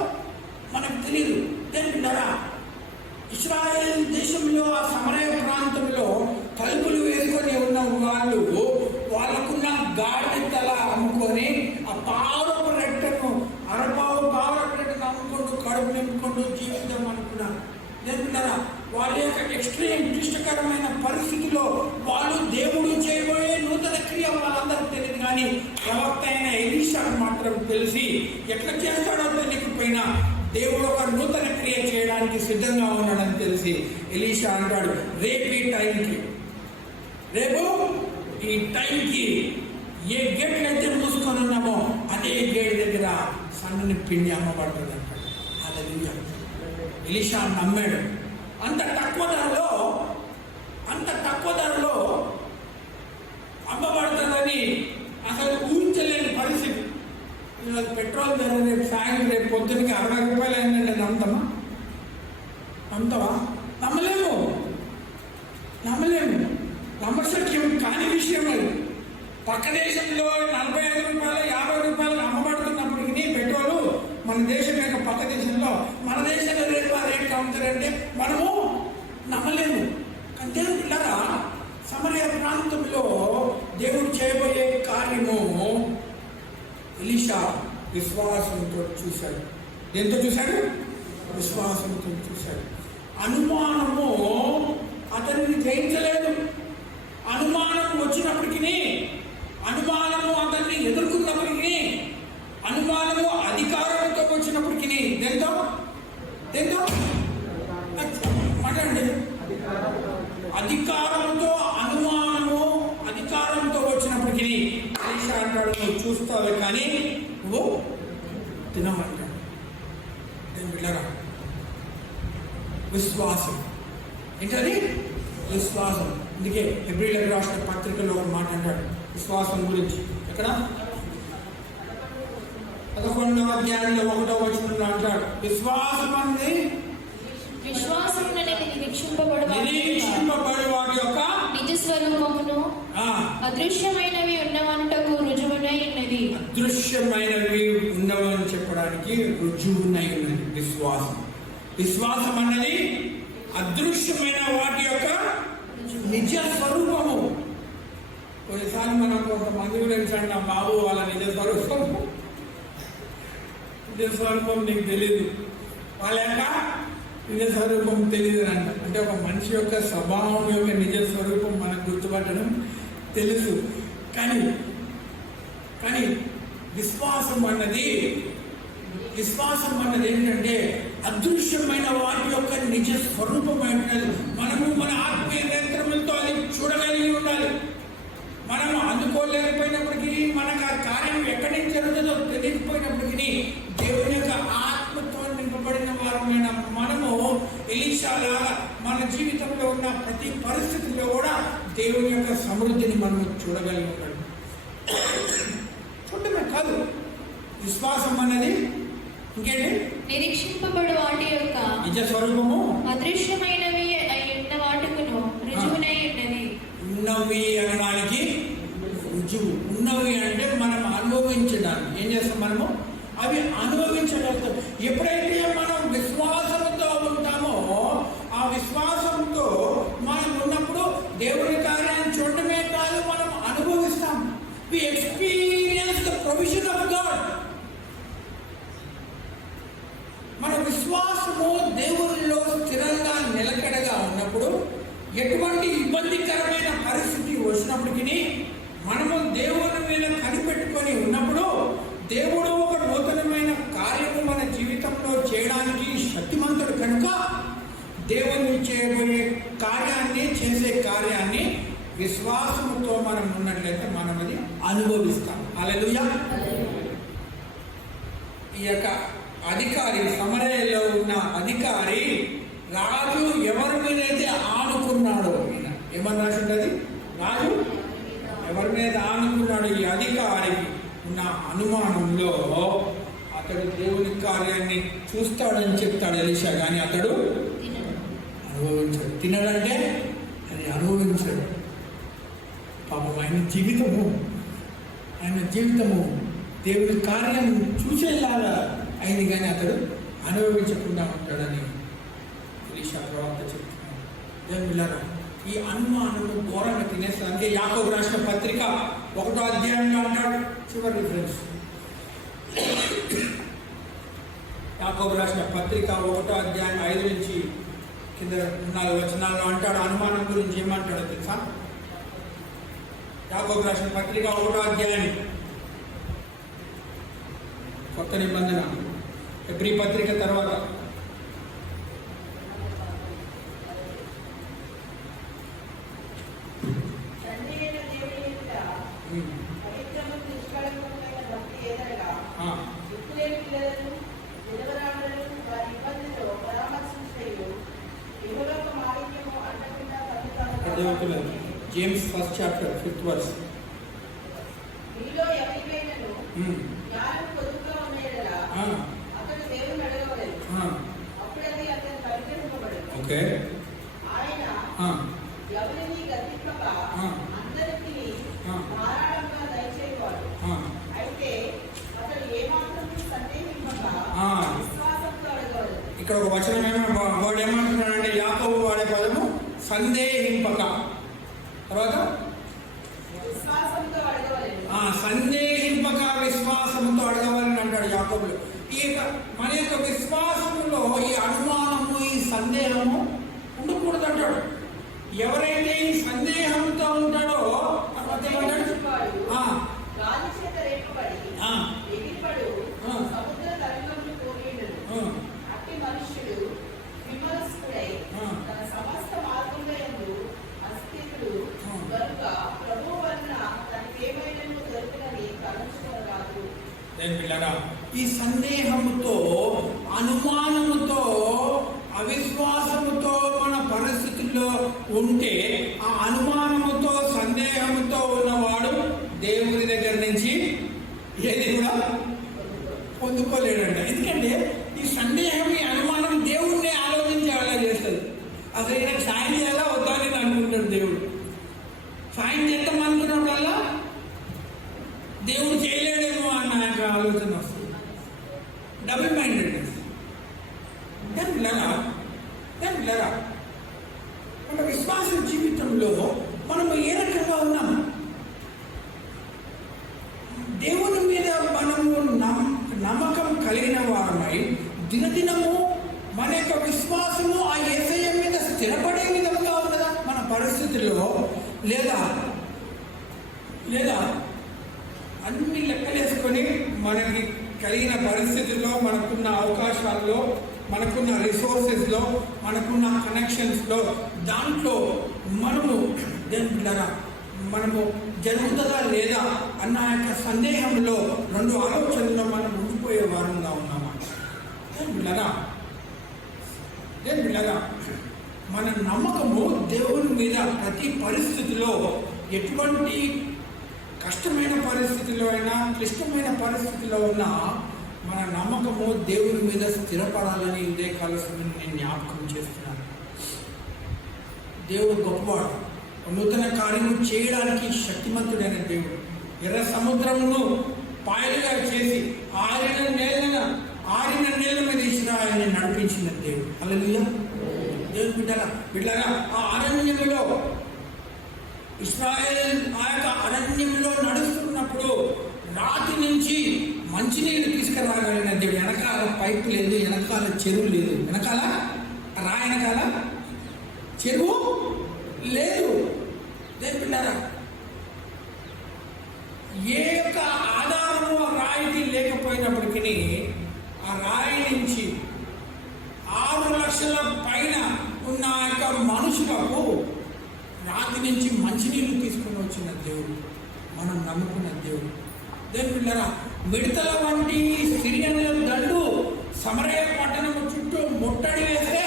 మనకు తెలియదు. బిడ్డలారా, ఇశ్రాయేల్ దేశంలో, ఆ సమరయ ప్రాంతంలో తలుపులు వేసుకొని ఉన్న వాళ్ళు వాళ్ళకున్న గాడి తల అమ్ముకొని ఆ పావురపు రెట్టను, పావురపు రెట్టను అమ్ముకుంటూ కడుపు నింపుకుంటూ జీవితం అనుకున్నారు. లేకుంటారా, వాళ్ళ యొక్క ఎక్స్ట్రీమ్ క్లిష్టకరమైన పరిస్థితిలో వాళ్ళు దేవుడు చేయబోయే నూతన క్రియ వాళ్ళందరికీ తెలియదు. కానీ ప్రవక్త అయిన ఎలీషా మాత్రం తెలిసి, ఎట్లా చేస్తాడో తెలియకపోయినా దేవుడు ఒక నూతన క్రియ చేయడానికి సిద్ధంగా ఉన్నాడని తెలిసి ఎలీషా అంటాడు, రేపు ఈ టైంకి ఏ గేట్లు అయితే మూసుకొని ఉన్నామో అదే గేట్ దగ్గర సన్నని పిండి అమ్మబడుతుంది అంటాడు. హల్లెలూయా. ఎలీషా నమ్మాడు. అంత తక్కువ ధరలో అమ్మబడుతుందని అసలు ఊహించలేని పరిస్థితి. పెట్రోల్ ధర రేపు పొద్దునకి 60 రూపాయలు అయిందండి. నమ్ముతావా? నమ్మలేము. నమ్మశక్యం కాని విషయం అది. పక్క దేశంలో 45 రూపాయలు 50 రూపాయలు అమ్మబడుతున్నప్పటికీ పెట్రోలు మన దేశం యొక్క పక్క దేశంలో, మన దేశంలో రేపు ఆ రేట్ అమ్ముతారంటే మనము నమ్మలేము. అంతే పిల్లరా, సమరయ ప్రాంతంలో దేవుడు చేయబోయే కార్యము ఎలీషా విశ్వాసంతో చూశాడు. ఎంతో చూశాడు? విశ్వాసంతో చూశాడు. అనుమానము అతన్ని జయించలేదు. అనుమానం వచ్చినప్పటికీ, అనుమానము అతన్ని ఎదుర్కొన్నప్పటికీ, అనుమానము అధికారంతో వచ్చినప్పటికీ, ఎంతో మాట్లాడండి. అధికారంతో అనుమానము అధికారంతో వచ్చినప్పటికీ ఎలీషా అంటాడు, నువ్వు చూస్తావే కానీ నువ్వు తినమంటాడు. నేను బిడ్డరా, విశ్వాసం ఏంటది? విశ్వాసం. అందుకే హెబ్రీయులకు రాసిన పత్రికలో ఒక మాట అంటాడు విశ్వాసం గురించి. ఎక్కడ? 11వ అధ్యాయంలో 1వ వచనంలో అంటాడు, విశ్వాసం అనేది నిరీక్షింపబడు వాటి యొక్క నిజ స్వరూపమును అదృశ్యమైనవి ఉన్నవనుటకు రుజువునై ఉన్నది. అదృశ్యమైనవి ఉన్నవని చెప్పడానికి రుజువునై ఉన్నది విశ్వాసం. విశ్వాసం అన్నది అదృశ్యమైన వాటి యొక్క నిజ స్వరూపము. కొన్నిసార్లు మనం కొంతమంది గురించి అంటాం, బాబు వాళ్ళ నిజ స్వరూపం నీకు తెలీదు, వాళ్ళ యొక్క నిజ స్వరూపం తెలియదు అంట. అంటే ఒక మనిషి యొక్క స్వభావం యొక్క నిజ స్వరూపం మనకు గుర్తుపట్టడం తెలుసు. కానీ విశ్వాసం అన్నది ఏంటంటే అదృశ్యమైన వాటి యొక్క నిజ స్వరూపమైనది. మనము మన ఆత్మీయ నేత్రములతో అది చూడగలిగి ఉండాలి. మనము అందుకోలేకపోయినప్పటికీ, మనకు ఆ కార్యం ఎక్కడి నుంచి జరుగుతుందో తెలియకపోయినప్పటికీ, దేవుని యొక్క ఆత్మతో నింపబడిన వారమైన మనము ఎలీషాలాగా మన జీవితంలో ఉన్న ప్రతి పరిస్థితిలో కూడా దేవుని యొక్క సమృద్ధిని మనం చూడగలిగి ఉంటాడు. చూడటమే కాదు, విశ్వాసం అన్నది ఇంకేంటి? నిరీక్షింపబడు వాటి యొక్క నిజ స్వరూపము అదృశ్యమైనవి ఉన్న వాటికును రుజువునై ఉన్నది. ఉన్నవి అనడానికి రుజువు. ఉన్నవి అంటే మనం అనుభవించడానికి. ఏం చేస్తాం? మనము అవి అనుభవించగలుగుతాం. ఎప్పుడైతే మనం విశ్వాసంతో ఉంటామో, ఆ విశ్వాసంతో మనం ఉన్నప్పుడు దేవుని కార్యాన్ని చూడటమే కాదు, మనం అనుభవిస్తాం. We experience the provision of God. మన విశ్వాసము దేవునిలో స్థిరంగా నిలకడగా ఉన్నప్పుడు, ఎటువంటి ఇబ్బందికరమైన పరిస్థితి వచ్చినప్పటికీ మనము దేవుని మీద కనిపెట్టుకొని ఉన్నప్పుడు, దేవుడు ఒక నూతనమైన కార్యము మన జీవితంలో చేయడానికి శక్తిమంతుడు కనుక, దేవుని చేయబోయే చేసే కార్యాన్ని విశ్వాసంతో మనం ఉన్నట్లయితే మనం అది అనుభవిస్తాం. హల్లెలూయా. ఈ యొక్క అధికారి, సమరయలో ఉన్న అధికారి రాజు ఎవరి మీద అయితే ఆనుకున్నాడో, ఏమని రాసి ఉంటుంది? రాజు ఎవరి మీద ఆనుకున్నాడు? ఈ అధికారికి ఉన్న అనుమానంలో అతడు దేవుని కార్యాన్ని చూస్తాడని చెప్తాడు ఎలీషా, కానీ అతడు అనుభవించాడు. తినడంటే అది అనుభవించాడు. పాపం ఆయన జీవితము దేవుని కార్యం చూసేలాగా అయింది, కానీ అతడు అనుభవించకుండా ఉంటాడని ఎలీషా ప్రవక్త చెప్తున్నాడు. దేవుని ఈ అనుమానము ఘోరంగా తినేస్తాడు. అంటే యాకోబు రాసిన పత్రిక 1వ అధ్యాయంలో అంటాడు, చివరి రిఫరెన్స్ యాకోబు రాసిన పత్రిక 1వ అధ్యాయం 5 నుంచి కింద 4 వచనాల్లో అంటాడు అనుమానం గురించి. ఏమంటాడో తెలుసా? యాకోబు రాసిన పత్రిక 1వ అధ్యాయం, కొత్త నిబంధన హెబ్రీ పత్రిక తర్వాత James 1st chapter 5th verse. Okay. ఇక్కడ ఒక వచనం వాడు ఏమంటున్నాడంటే, యాకోబు వాడే పదము సందేహింపక. తర్వాత సందేహింపక విశ్వాసంతో అడగవాలని అంటాడు యాకోబులో. ఈ మన యొక్క విశ్వాసంలో ఈ అనుమానము, ఈ సందేహము ఉండకూడదు అంటాడు. ఎవరైతే ఈ సందేహంతో ఉంటాడో తర్వాత ఏమంటాడు? ఈ సందేహముతో, అనుమానముతో, అవిశ్వాసముతో మన పరిస్థితుల్లో ఉంటే ఆ అనుమానముతో, సందేహముతో ఉన్నవాడు దేవుని దగ్గర నుంచి ఏది కూడా పొందుకోలేడంట. ఎందుకంటే ఈ సందేహం, ఈ అనుమానం దేవుణ్ణి ఆలోచించేలా చేస్తుంది. అసలు ఈయన సాయం చేయాలా వద్దా అని అనుకుంటాడు దేవుడు. సాయం చేద్దాం అనుకున్నప్పుడల్లా దేవుడు చేయలేడేమో అన్న ఆలోచన వస్తుంది. Double mindedness. మన విశ్వాస జీవితంలో మనము ఏ రకంగా ఉన్నాము? దేవుని మీద మనము నమ్మకం కలిగిన వారమై దినదినము మన యొక్క విశ్వాసము ఆ యేసయ్య మీద స్థిరపడే విధంగా ఉన్నదా మన పరిస్థితుల్లో? లేదా లేదా అన్ని లెక్కలేసుకొని మనకి కలిగిన పరిస్థితుల్లో, మనకున్న అవకాశాల్లో, మనకున్న రిసోర్సెస్లో, మనకున్న కనెక్షన్స్లో, దాంట్లో మనము మనము జరుగుతుందా లేదా అన్న యొక్క సందేహంలో, రెండు ఆలోచనలో మనం ఉండిపోయే వారంగా ఉన్నామా? బిడ్డగా మన నమ్మకము దేవుని మీద ప్రతి పరిస్థితిలో, ఎటువంటి కష్టమైన పరిస్థితిలో అయినా, క్లిష్టమైన పరిస్థితిలో ఉన్నా మన నమ్మకము దేవుని మీద స్థిరపడాలని ఇదే కాలసం నేను జ్ఞాపకం చేస్తున్నాను. దేవుడు గొప్పవాడు, నూతన కార్యము చేయడానికి శక్తిమంతుడైన దేవుడు. ఎర్ర సముద్రమును పాయలుగా చేసి ఆరిన నేల మీద ఇశ్రాయేలుని నడిపించిన దేవుడు. హల్లెలూయా. దేవుని బిడ్డలారా, ఆ అరణ్యములో ఇశ్రాయేల్ ఆ యొక్క అరణ్యంలో నడుస్తున్నప్పుడు రాతి నుంచి మంచినీళ్ళు తీసుకురాగలిగిన దేవుడు. వెనకాల పైపు లేదు, వెనకాల చెరువు లేదు, వెనకాల వెనకాల చెరువు లేదు. దేవుడారా, ఏ యొక్క ఆధారము ఆ రాయికి లేకపోయినప్పటికీ ఆ రాయి నుంచి 6 లక్షల పైన ఉన్న ఆ యొక్క మనుషులకు రాతి నుంచి మంచినీళ్ళు తీసుకుని వచ్చిన దేవుడు, మనం నమ్ముకున్న దేవుడు. దేవుడారా, మిడతల వంటి సిరియన్ల దండు సమరయ పట్టణము చుట్టూ ముట్టడి వేస్తే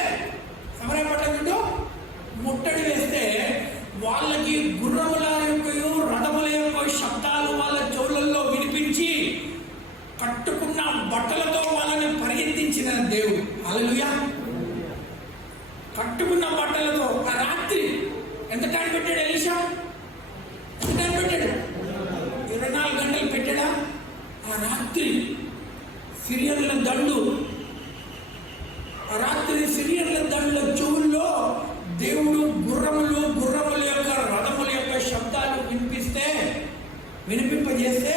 వాళ్ళకి గుర్రముల యొక్క, రథముల యొక్క శబ్దాలు వాళ్ళ చెవులలో వినిపించి కట్టుకున్న బట్టలతో వాళ్ళని పరిగెత్తించిన దేవుడు. హల్లెలూయా. కట్టుకున్న బట్టలతో ఆ రాత్రి ఎంత టైం పెట్టాడు ఎలీషా? ఎంత టైం పెట్టాడు? 24 గంటలు పెట్టాడా? ఆ రాత్రి సిరియన్ల దండు, ఆ రాత్రి సిరియన్ల దండుల చెవుల్లో దేవుడు గుర్రముల యొక్క, రథముల యొక్క శబ్దాలు వినిపింపజేస్తే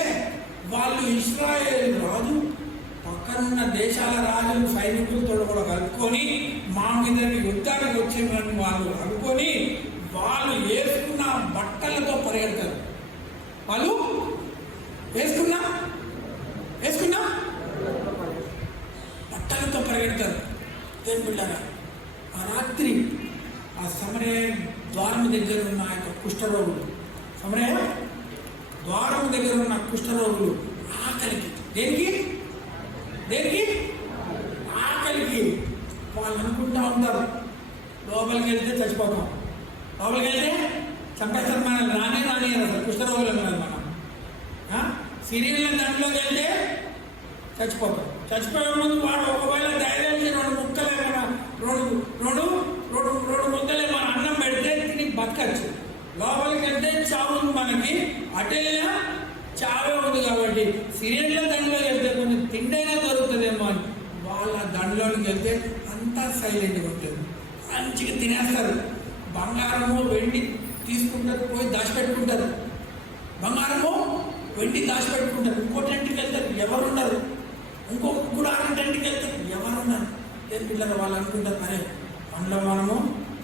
వాళ్ళు ఇశ్రాయేల్ రాజు పక్కనున్న దేశాల రాజులు సైనికులతో కూడా కలుపుకొని మా మీద యుద్ధానికి వచ్చేమని వాళ్ళు అనుకొని వాళ్ళు వేసుకున్న బట్టలతో పరిగెడతారు. వాళ్ళు వేసుకున్నా బట్టలతో పరిగెడతారు. దేని బిడ్డగా ఆ రాత్రి ఆ సమరయ ద్వారం దగ్గర ఉన్న యొక్క కుష్ఠరోగులు, సమరయ ద్వారం దగ్గర ఉన్న కుష్ఠరోగులు ఆకలికి, దేనికి ఆకలికి వాళ్ళు అనుకుంటా ఉంటారు, లోపలికి వెళ్తే చచ్చిపోతాం, లోపలికి వెళ్తే చంపేస్తారు, మనల్ని రానే అసలు కుష్ఠరోగులు అన్నారు. మనం సిరియన్ల దాంట్లోకి వెళ్తే చచ్చిపోతాం. చచ్చిపోయే ముందు వాడు ఒకవేళ ధైర్యం 2 ముద్దలే మన అన్నం పెడితే తిని బతకచ్చు. లోపలికి వెళ్తే చావు మనకి, అటైనా చావే ఉంది. కాబట్టి సిరియన్ల దండలోకి వెళ్తే కొంచెం తిండైనా దొరుకుతుందేమో అని వాళ్ళ దండలోకి వెళ్తే అంతా సైలెంట్గా ఉంటుంది, మంచిగా తినేస్తారు. బంగారము వెండి తీసుకుంటారు, పోయి దాచిపెట్టుకుంటారు. బంగారము వెండి దాచిపెట్టుకుంటారు. ఇంకోటి ఇంటికి వెళ్తారు, ఎవరున్నారు. ఇంకొక గుడారం టెంట్కి వెళ్తే ఎవరున్నారు? ఏం పిల్లలు వాళ్ళు అనుకుంటారు, అరే అందులో మనము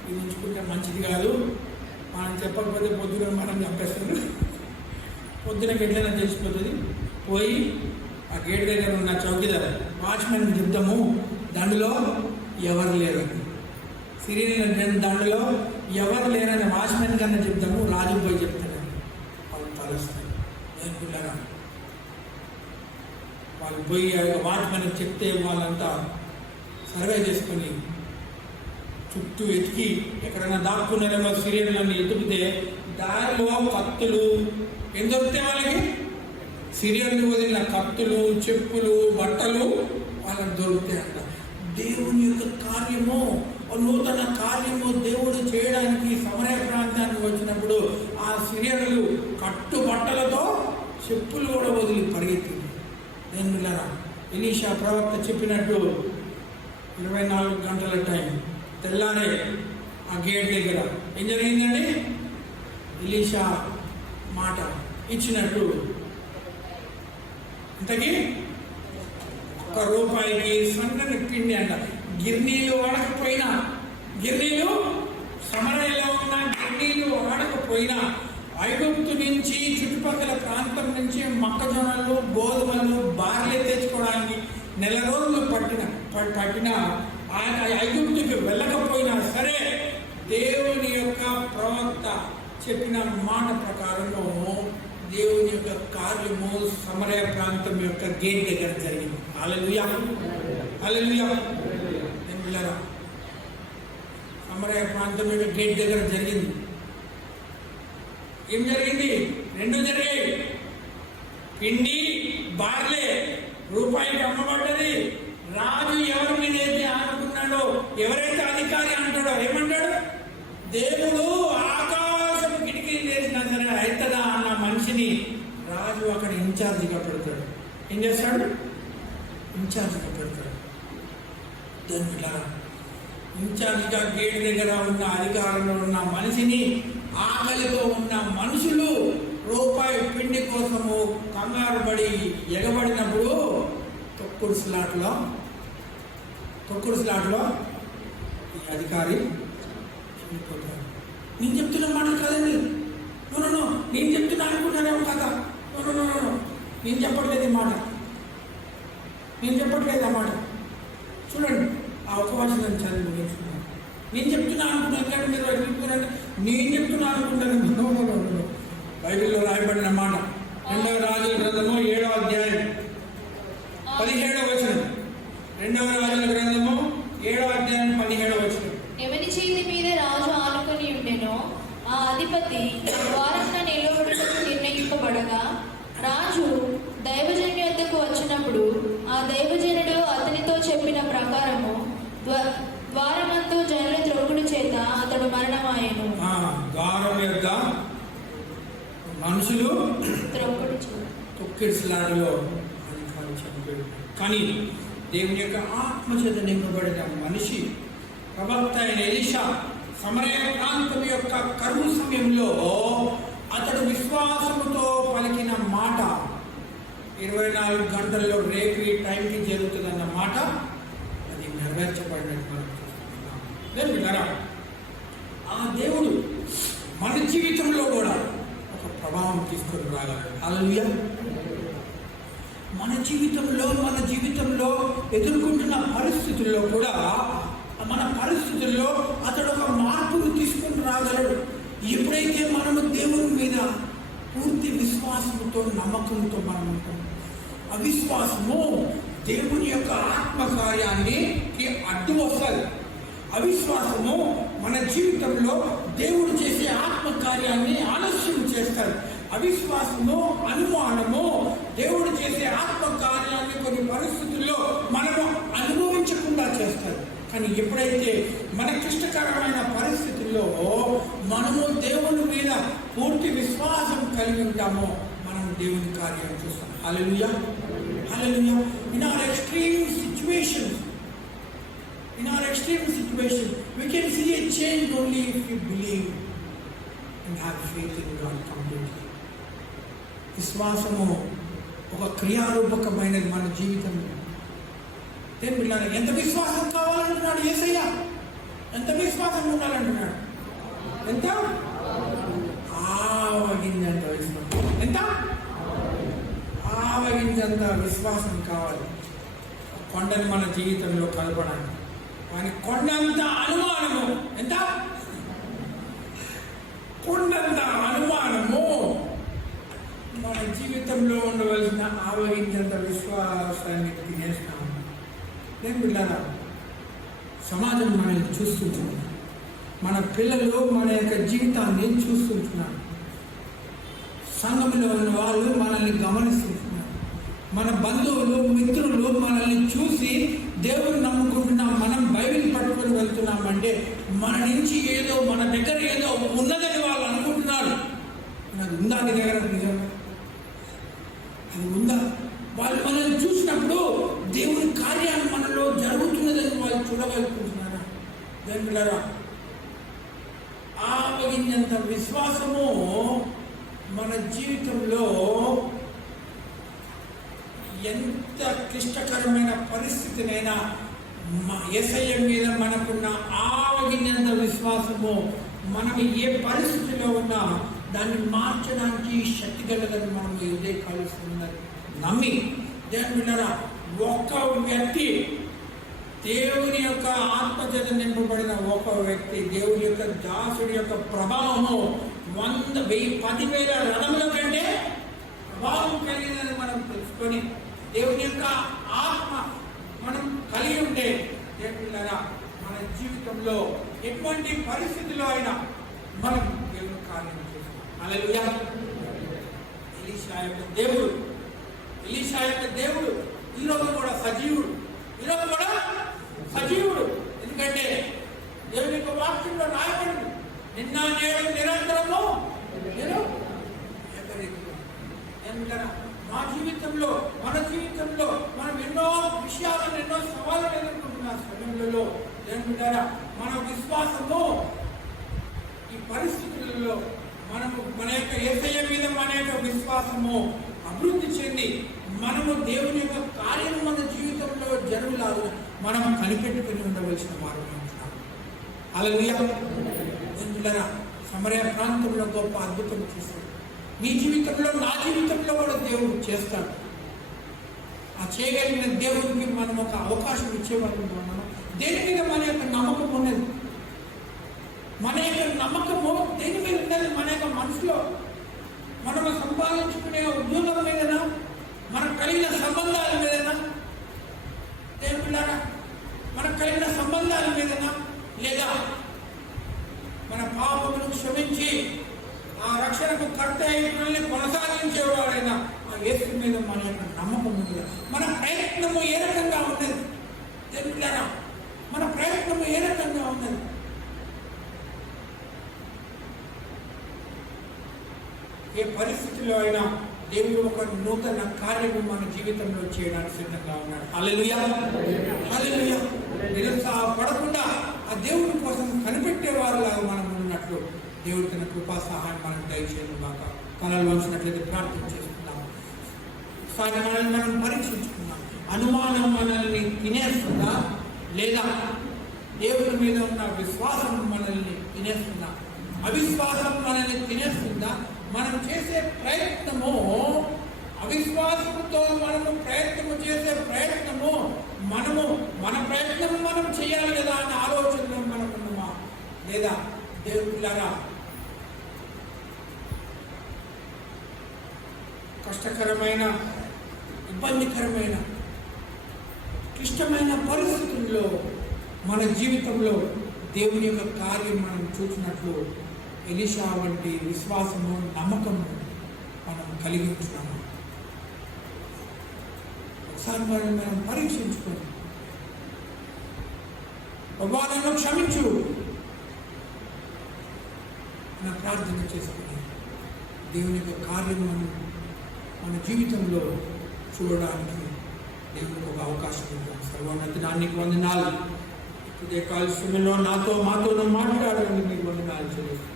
ఇది ఉంచుకుంటే మంచిది కాదు, మనం చెప్పకపోతే పొద్దున మనం చంపేస్తారు, పొద్దున గెట్లైనా తెలిసిపోతుంది. పోయి ఆ గేట్ దగ్గర ఉన్న చౌకీదార్ వాచ్మెన్ చెప్తాము, దాంట్లో ఎవరు లేరు, సిరియన్ దాంట్లో ఎవరు లేరని వాచ్మెన్ కన్నా చెప్తాము, రాజు పోయి చెప్తాడు. వాళ్ళు తలుస్తారు. ఏం పిల్లరా వాళ్ళు పోయి వాచ్మెన్ చెప్తే వాళ్ళంతా సర్వే చేసుకొని చుట్టూ ఎతికి ఎక్కడైనా దాక్కున్నారేమో సిరియన్లను ఎతికితే దారిలో కత్తులు ఏం దొరికితే వాళ్ళకి, సిరియన్లు వదిలిన కత్తులు, చెప్పులు, బట్టలు వాళ్ళకి దొరుకుతాయంట. దేవుని యొక్క కార్యము, నూతన కార్యము దేవుడు చేయడానికి సమరయ ప్రాంతానికి వచ్చినప్పుడు ఆ సిరియన్లు కట్టు బట్టలతో చెప్పులు కూడా వదిలి పరిగెత్తింది. నేను ఎలీషా ప్రవక్త చెప్పినట్టు 24 గంటల టైం తెల్లారే ఆ గేట్ దగ్గర ఏం జరిగిందండి? ఎలీషా మాట ఇచ్చినట్టు ఇంతకీ ₹1 సంగతి పిండి అంట. గిర్నీలు వాడకపోయినా, గిర్నీలు సమరయలో ఉన్న గిర్నీలు వాడకపోయినా ఐగుప్తు నుంచి చుట్టుపక్కల ప్రాంతం నుంచి మొక్కజొన్నలు, గోధుమలు, బార్లీ తెచ్చుకోవడానికి నెల రోజులు పట్టిన ఐగుప్తుకి వెళ్ళకపోయినా సరే దేవుని యొక్క ప్రవక్త చెప్పిన మాట ప్రకారము దేవుని యొక్క కార్యము సమరయ ప్రాంతం యొక్క గేట్ దగ్గర జరిగింది. హల్లెలూయా, హల్లెలూయా. సమరయ ప్రాంతం యొక్క గేట్ దగ్గర జరిగింది. ఏం జరిగింది? 2 జరిగాయి. పిండి, బార్లే రూపాయికి అమ్మబడ్డది. రాజు ఎవరి మీద అయితే ఆనుకున్నాడో, ఎవరైతే అధికారి అంటాడో ఏమంటాడు? దేవుడు ఆకాశం కిటికీ చేసినా సరే అవుతుందా అన్న మనిషిని రాజు అక్కడ ఇన్ఛార్జిగా పెడతాడు. ఏం చేస్తాడు? ఇన్ఛార్జిగా పెడతాడు. దాని ఇన్ఛార్జిగా గేట్ దగ్గర ఉన్న అధికారంలో ఉన్న మనిషిని, ఆకలితో ఉన్న మనుషులు రూపాయి పిండి కోసము కంగారు పడి ఎగబడినప్పుడు తొక్కుడు స్లాట్లో ఈ అధికారి చనిపోతాడు. నేను చెప్తున్న మాట కాదండి, నో నేను చెప్తున్నా అనుకుంటానేమో కదా, నో నేను చెప్పట్లేదు ఈ మాట, నేను చెప్పట్లేదు ఆ మాట. చూడండి ఆ ఉపవాసం చదివి ముగించుకున్నాను. నేను చెప్తున్నా అనుకున్నాను, మీరు చెప్తున్నాను, నేను చెప్తున్నా అనుకుంటాను. బైబిల్లో రాయబడిన మాట 2వ రాజుల గ్రంథము 7వ అధ్యాయం 17వ వచనం. 2వ రాజుల గ్రంథము 7వ అధ్యాయం 17వ వచనం. ఎవరి చేతి మీద రాజు ఆనుకొని ఉండెనో ఆ అధిపతి ద్వారమున నిలబడుటకు నిర్ణయింపబడగా రాజు దైవజనుని వద్దకు వచ్చినప్పుడు ఆ దైవజనుడు అతనితో చెప్పిన ప్రకారము ద్వారమందు జనుల త్రొక్కుడు చేత అతడు మరణమాయెను. ద్వారం యొక్క మనుషులు తొక్కిడిసలాడలో చనిపోయాడు. కానీ దేవుని యొక్క ఆత్మ చేత నింపబడిన మనిషి ప్రవక్త అయిన ఎలీషా సమరయ ప్రాంతం యొక్క కరువు సమయంలో అతడు విశ్వాసముతో పలికిన మాట 24 గంటల్లో రేపు ఈ టైంకి జరుగుతుందన్న మాట అది నెరవేర్చబడినట్టు మనం చూస్తున్నాం. ఆ దేవుడు మన జీవితంలో కూడా ఒక ప్రభావం తీసుకొని రాగలడు. హల్లెలూయా. మన జీవితంలో ఎదుర్కొంటున్న పరిస్థితుల్లో కూడా మన పరిస్థితుల్లో అతడు ఒక మార్పును తీసుకొని రాగలడు. ఎప్పుడైతే మనము దేవుని మీద పూర్తి విశ్వాసంతో, నమ్మకంతో మనం ఉంటాం. అవిశ్వాసము దేవుని యొక్క ఆత్మకార్యానికి అడ్డు వస్తుంది. అవిశ్వాసము మన జీవితంలో దేవుడు చేసే ఆత్మకార్యాన్ని ఆలస్యం చేస్తారు. అవిశ్వాసము, అనుమానము దేవుడు చేసే ఆత్మకార్యాన్ని కొన్ని పరిస్థితుల్లో మనము అనుభవించకుండా చేస్తారు. కానీ ఎప్పుడైతే మన క్లిష్టకరమైన పరిస్థితుల్లో మనము దేవుని మీద పూర్తి విశ్వాసం కలిగి ఉంటామో మనం దేవుని కార్యం చూస్తాం. హల్లెలూయా, హల్లెలూయా. In our extreme situation, we can see a change only if we believe and have faith in God completely. విశ్వాసము ఒక క్రియారూపకమైనది మన జీవితంలో. పిల్లలు ఎంత విశ్వాసం కావాలంటున్నాడు యేసయ్య? ఎంత విశ్వాసం ఉండాలంటున్నాడు? ఎంత? ఆవగింజంత విశ్వాసం. ఎంత? ఆవగింజంత విశ్వాసం కావాలి కొండని మన జీవితంలో కలపడానికి. కానీ కొండంత అనుమానము. ఎంత? కొండంత అనుమానము మన జీవితంలో ఉండవలసిన ఆవగింజంత విశ్వాసాన్ని తినేస్తాము. నేను పిల్లరా, సమాజం మనల్ని చూస్తుంటున్నాను, మన పిల్లలు మన యొక్క జీవితాన్ని చూస్తుంటున్నారు, సంఘంలో ఉన్న వాళ్ళు మనల్ని గమనిస్తుంటున్నారు, మన బంధువులు మిత్రులు మనల్ని చూసి దేవుని నమ్ముకుంటున్నాం, మనం బైబిల్ పట్టుకొని వెళ్తున్నామంటే మన నుంచి ఏదో, మన దగ్గర ఏదో ఉన్నదని వాళ్ళు అనుకుంటున్నారు. నాకు ఉందా అది దగ్గర? నిజంగా అది ఉందా? వాళ్ళు మనల్ని చూసినప్పుడు దేవుని కార్యాలు మనలో జరుగుతున్నదని వాళ్ళు చూడగలుగుతున్నారా? దేవులారా, ఆవగింజంత విశ్వాసము మన జీవితంలో ఎంత క్లిష్టకరమైన పరిస్థితినైనా యేసయ్య మీద మనకున్న ఆవగింజంత విశ్వాసము మనం ఏ పరిస్థితిలో ఉన్నా దాన్ని మార్చడానికి శక్తి గలదని మనం ఇదే కలుస్తున్నది నమ్మి. దేవులారా, ఒక్క వ్యక్తి, దేవుని యొక్క ఆత్మచేత నింపబడిన ఒక వ్యక్తి, దేవుని యొక్క దాసుడి యొక్క ప్రభావము 100, 1000, 10,000 రథముల కంటే ప్రభావం కలిగినది మనం తెలుసుకొని దేవుని యొక్క ఆత్మ మనం కలిగి ఉంటే దేవులారా, మన జీవితంలో ఎటువంటి పరిస్థితిలో అయినా మనం దేవుని కార్యం చేస్తాం. హల్లెలూయా. ఎలీషా యొక్క దేవుడు ఈరోజు కూడా సజీవుడు. ఎందుకంటే దేవుని యొక్క వాక్యంలో రాయబడింది, నిన్న నేడు నిరంతరము నేను మన జీవితంలో మనం ఎన్నో విషయాలను, ఎన్నో సవాళ్ళను ఎదుర్కొంటున్న సమయంలో దేవుడారా, మన విశ్వాసము ఈ పరిస్థితులలో మనము మన యొక్క యేసయ్య మీద మన యొక్క విశ్వాసము అభివృద్ధి చెంది మనము దేవుని యొక్క కార్యం మన జీవితంలో జరుగులాగా మనం కనిపెట్టుకుని ఉండవలసిన వారు అంటున్నాం. హల్లెలూయా. దేవుడారా, సమరయ ప్రాంతంలో గొప్ప అద్భుతం చేస్తాడు. మీ జీవితంలో, నా జీవితంలో కూడా దేవుడు చేస్తాడు. ఆ చేయగలిగిన దేవుడికి మనం ఒక అవకాశం ఇచ్చేవాళ్ళం. మనం దేని మీద మన యొక్క నమ్మకం ఉన్నది? మన యొక్క నమ్మకము దేని మీద ఉన్నది? మన యొక్క మనసులో మనము సంపాదించుకునే ఉద్యోగం మీదనా, మనకు కలిగిన సంబంధాల మీదనా? దేవుడారా, మనకు కలిగిన సంబంధాల మీదనా? లేదా మన పాపములను క్షమించి ఆ రక్షణకు కర్త అయిన కొనసాగించేవాడైనా ఆ యేసు మీద మన యొక్క నమ్మకం ఉంది. మన ప్రయత్నము ఏ రకంగా ఉన్నది? దేవుడారా, మన ప్రయత్నము ఏ రకంగా ఉన్నది? ఏ పరిస్థితిలో అయినా దేవుడు ఒక నూతన కార్యము మన జీవితంలో చేయడానికి సిద్ధంగా ఉన్నాడు. హల్లెలూయా. హల్లెలూయా. నిరుత్సాహపడకుండా ఆ దేవుని కోసం కనిపెట్టేవారులాగా మనం ఉన్నట్లు దేవుడి తన కృపా సహాయం మనం దయచేయడం కాక కళలు వంచినట్లయితే ప్రార్థన చేసుకున్నాము. ఒకసారి మనల్ని మనం పరీక్షించుకున్నాం. అనుమానం మనల్ని తినేస్తుందా, లేదా దేవుడి మీద ఉన్న విశ్వాసం మనల్ని తినేస్తుందా? అవిశ్వాసం మనల్ని తినేస్తుందా? మనం చేసే ప్రయత్నము, అవిశ్వాసంతో ప్రయత్నము చేసే ప్రయత్నము, మన ప్రయత్నం మనం చేయాలి కదా అనే ఆలోచనలో మనం ఉన్నామా? లేదా దేవులారా, కష్టకరమైన, ఇబ్బందికరమైన, క్లిష్టమైన పరిస్థితుల్లో మన జీవితంలో దేవుని యొక్క కార్యం మనం చూసినట్లు ఎలీషా వంటి విశ్వాసము, నమ్మకము మనం కలిగి ఉంటున్నాము. ఒకసారి మనం పరీక్షించుకోండి. ప్రభువా, నన్ను క్షమించు నా ప్రార్థన చేసుకుని దేవుని యొక్క కార్యం మన జీవితంలో చూడడానికి దేవునికి ఒక అవకాశం ఇద్దాం. సర్వోన్నతి దానికి వందనాలు. ఇదే కాలుష్యంలో మాతో మాట్లాడాలని మీకు వందనాలు చెల్లిస్తున్నాను.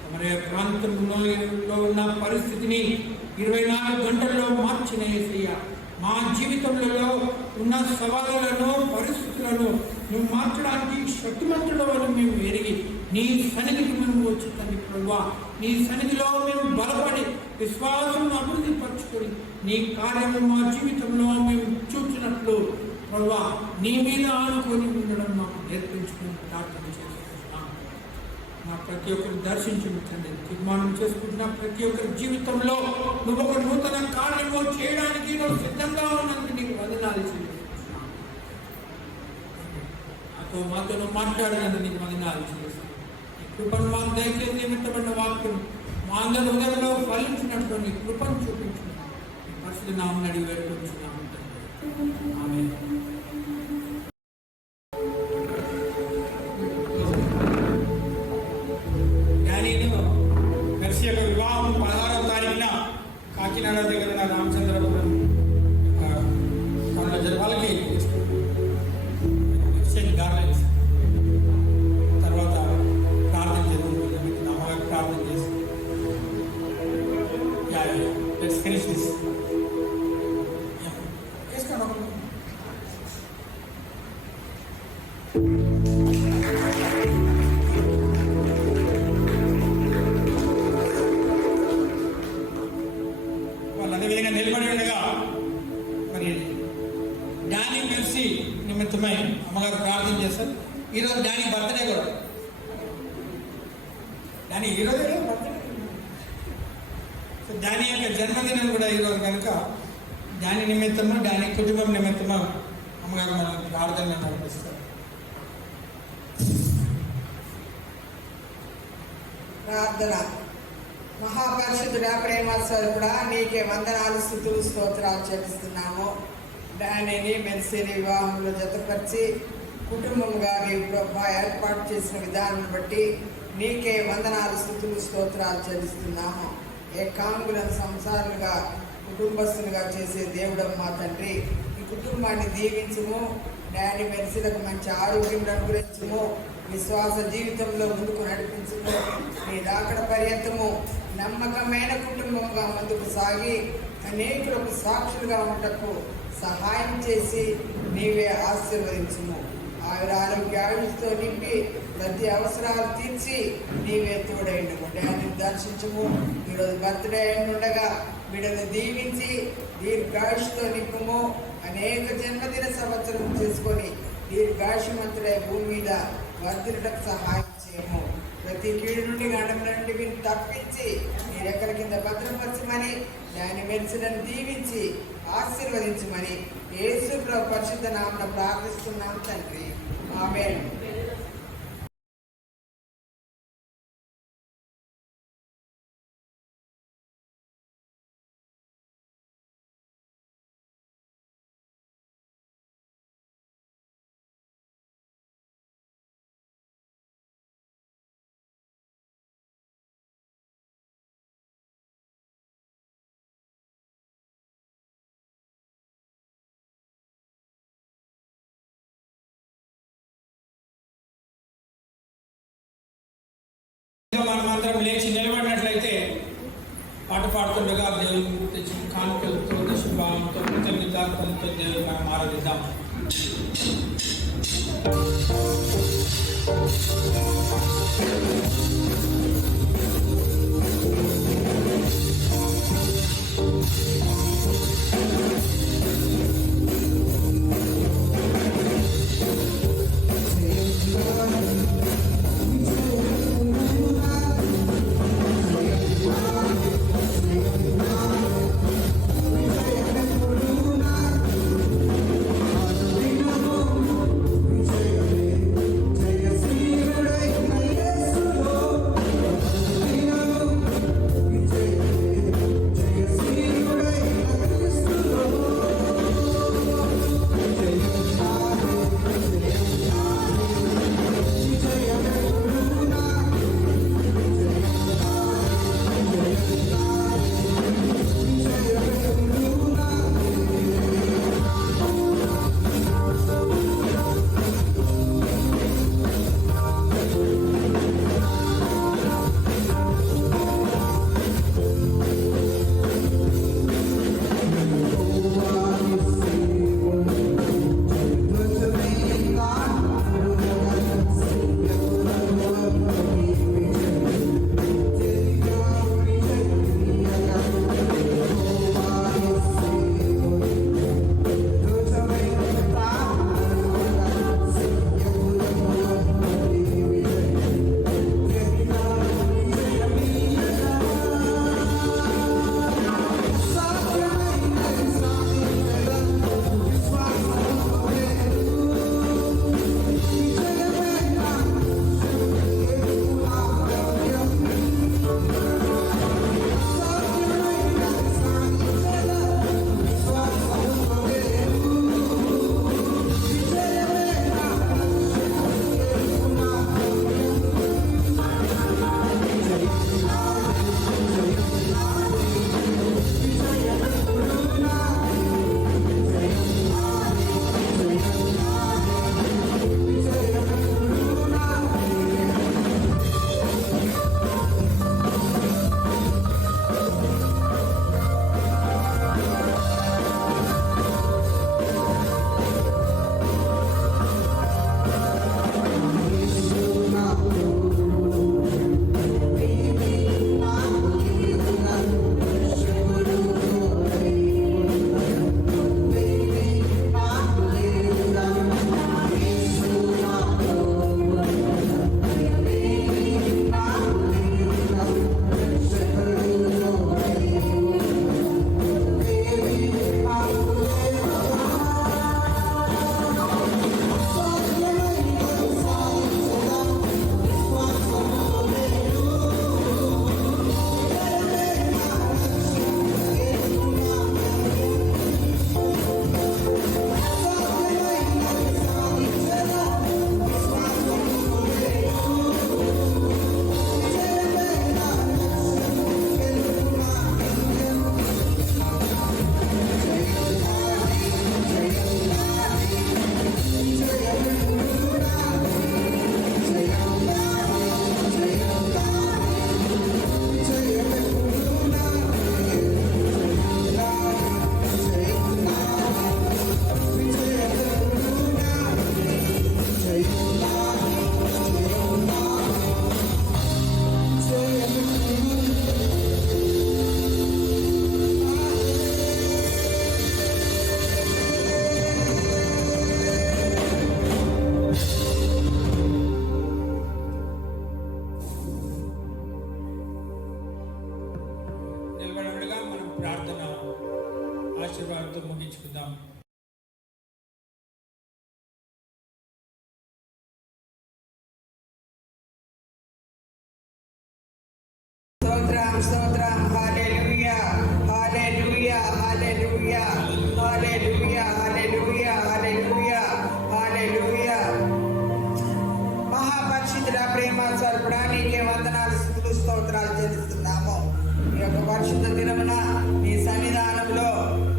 సమరయ ప్రాంతంలో ఉన్న పరిస్థితిని 24 గంటల్లో మార్చిన యేసయ్య మా జీవితంలో ఉన్న సవాళ్ళను పరిస్థితులను నువ్వు మార్చడానికి శక్తిమంతుడు అని మేము ఎరిగి నీ సన్నిధికి మేము వచ్చి తండ్రి ప్రభువా, నీ సన్నిధిలో మేము బలపడి విశ్వాసం అభివృద్ధి పరుచుకొని నీ కార్యము మా జీవితంలో మేము చూచినట్లు ప్రభువా నీ మీద ఆనుకొని ఉండడం మాకు నేర్పించుకుని ప్రార్థన చేసుకుంటున్నాం. నా ప్రతి ఒక్కరు దర్శించుకుంటుంది తీర్మానం చేసుకుంటున్నా. ప్రతి ఒక్కరి జీవితంలో నువ్వు ఒక నూతన కార్యము చేయడానికి నువ్వు సిద్ధంగా ఉన్నందుకు నీకు వందనాలు చెల్లిస్తున్నాను. మాతో నువ్వు మాట్లాడినందుకు నీకు వందనాలు చెల్లిస్తున్నాను. నీ కృపను మాకు దయచేసి నిమిత్తమైన వాక్యం మా అందరి హృదయంలో ఫలించినట్టు నీ కృపను చూపించున్నాం. నీ పరిస్థితి నామని అడిగి వేడుకుంటున్నాము. ఆమేన్. వివాహం 16వ తారీఖున కాకినాడ దగ్గర రామచంద్రపురం వాళ్ళకి గార్లెన్స్ తర్వాత ప్రార్థన చేద్దాం. అమ్మగారు ప్రార్థన చేసి ఫినిష్ దిస్ నిలబడి ఉండగా మరి డానీ మెర్సీ నిమిత్తమై అమ్మగారు ప్రార్థన చేస్తారు. ఈరోజు డానీ బర్త్డే కూడా. డానీ ఈరోజు బర్త్డే. సో డానీ యొక్క జన్మదినం కూడా ఈరోజు కనుక డానీ నిమిత్తము డానీ కుటుంబం నిమిత్తము అమ్మగారు మనం ప్రార్థన నడిపిస్తారు. ప్రార్థన. మహాపరిశుద్ధుడా, ప్రేమ స్వరూపుడా, నీకే వందనాలు, స్తుతులు, స్తోత్రాలు చెల్లిస్తున్నాము. డానీని మెర్సీని వివాహంలో జతపరిచి కుటుంబంగా నీ ప్రభా ఏర్పాటు చేసిన విధానం బట్టి నీకే వందనాలు, స్తుతులు, స్తోత్రాలు చెల్లిస్తున్నాము. ఏకాంగులను సంసారులుగా కుటుంబస్తులుగా చేసే దేవుడమ్మా తండ్రి, ఈ కుటుంబాన్ని దీవించుము. డానీ మెర్సీలకు మంచి ఆరోగ్యం అనుగ్రహించుము. విశ్వాస జీవితంలో ముందుకు నడిపించుము. నీ రాకడ పర్యంతము నమ్మకమైన కుటుంబంగా ముందుకు సాగి అనేకులకు సాక్షులుగా ఉండటకు సహాయం చేసి నీవే ఆశీర్వదించుము. ఆరోగ్య ఆయుష్తో నింపి ప్రతి అవసరాలు తీర్చి నీవే తోడైండుము. డాన్ని దర్శించుము. ఈరోజు బర్త్డే ఉండగా బిడ్డను దీవించి దీర్ఘాయుష్తో నింపుము. అనేక జన్మదిన సంవత్సరం చేసుకొని దీర్ఘాయుష్మంతుడై భూమి మీద వర్ధిల్లుటకు సహాయం చేయము. ప్రతి కీడు నుండి గండముల నుండి మీరు తప్పించి నీ రెక్కల కింద భద్రపరచమని దాని మెర్సీలను దీవించి ఆశీర్వదించమని యేసు ప్రభువు పరిశుద్ధ నామమున ప్రార్థిస్తున్నాం తండ్రి. ఆమేన్. మనమందరం లేచి నిలబడినట్లయితే పాట పాడుతుండగా దేవుడు తెచ్చిన కానుకలతో దశభావంతో కృతజ్ఞతార్థంతో దేవుడు మనం ఆరాధిద్దాం. స్తోత్రం. హల్లెలూయా, హల్లెలూయా, హల్లెలూయా, హల్లెలూయా, హల్లెలూయా, హల్లెలూయా, హల్లెలూయా. మహాపరిశుద్ధుడా, ప్రేమ స్వరూపుడా, నీకే వందనాలు, స్తుతులు, స్తోత్రాలు చెల్లిస్తున్నాము. ఈ యొక్క పరిశుద్ధ దినమున నీ సన్నిధానంలో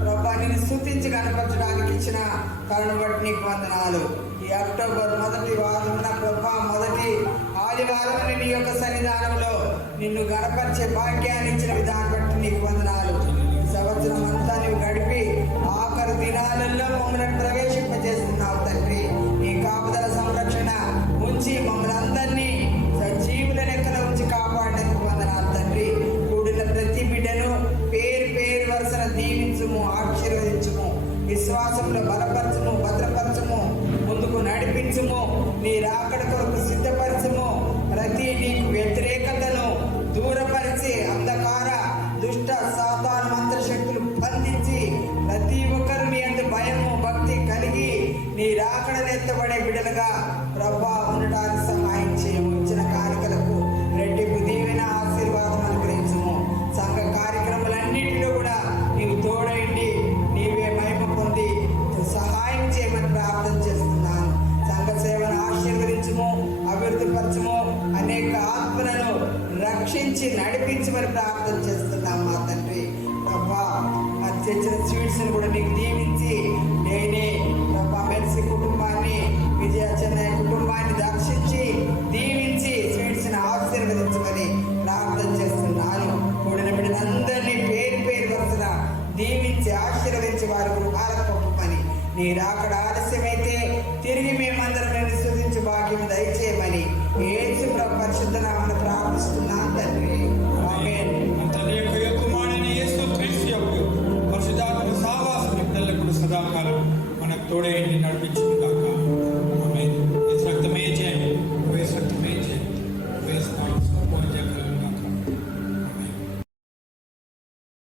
ప్రభా నిన్ను స్తుతించి కనపరచడానికి ఇచ్చిన కరుణ బట్టి నీకు వందనాలు. ఈ అక్టోబర్ మొదటి వారమున ప్రభా మొదటి ఆదివారం నీ యొక్క సన్నిధానంలో నిన్ను గణపరిచే భాగ్యాన్ని ఇచ్చిన విధానం బట్టి నీకు వందనాలు. సంవత్సరం అంతా నువ్వు గడిపి ఆఖరి దినాలలో మమ్మల్ని ప్రవేశింపజేస్తున్నావు తండ్రి. నీ కాపుదల సంరక్షణ ఉంచి మమ్మల్ని అందరినీ సజీవుల లెక్కలో ఉంచి కాపాడేందుకు వందనాలు తండ్రి. కూడిన ప్రతి బిడ్డను పేరు పేరు వరుసన దీవించుము, ఆశీర్వదించుము, విశ్వాసంలో బలపరచుము, భద్రపరచుము, ముందుకు నడిపించుము, నీ రాకడ కొరకు సిద్ధపరచుము. ప్రతి నీకు వ్యతిరేకతను దూరపరిచి అంధకార దుష్ట సాతాను మంత్రశక్తులు బంధించి ప్రతి ఒక్కరు నీ అంత భయము భక్తి కలిగి నీ రాకడను ఎత్తబడే బిడ్డలుగా ప్రభా ఉండటానికి సహాయం చేయము. ఇచ్చిన కానుకలకు రెట్టింపు దీవెన ఆశీర్వాదం అనుగ్రహించుము. సంఘ కార్యక్రమాలన్నింటిలో కూడా నీవు తోడైండి నీవే మహిమ పొంది సహాయం చేయమని ప్రార్థన చేస్తున్నాను. సంఘ సేవను ఆశీర్వదించుము, అభివృద్ధి పరచుము, అనేక ఆత్మలను రక్షించి నడిపించమని ప్రార్థన చేస్తున్నాం మా తండ్రి. ప్రభా మరి తెచ్చిన స్వీట్స్ని కూడా నీకు దీవించి నేనే ప్రభా మెర్సీ కుటుంబాన్ని, విజయ చెన్నై కుటుంబాన్ని దర్శించి దీవించి స్వీట్స్ని ఆశీర్వదించమని ప్రార్థన చేస్తున్నాను. కూడిన బిడ్డలందరినీ పేరు పేరు వరుసన దీవించి ఆశీర్వదించి వారి గృహాలకు పంపమని, నీ రాకడ ఆలస్యమైతే తిరిగి మేమందరం నేను స్తుతించి భాగ్యం దయచేయమని యేసు ప్రభు పరిశుద్ధ నామమున ప్రార్థిస్తున్నాను తండ్రి. ఆమేన్. తండ్రి యొక్క కుమారుడైన యేసు క్రీస్తు యొక్క పరిశుద్ధాత్మ సహవాసం నిత్యలకు సదాకాలం మనకు తోడైంది నడిపించింది.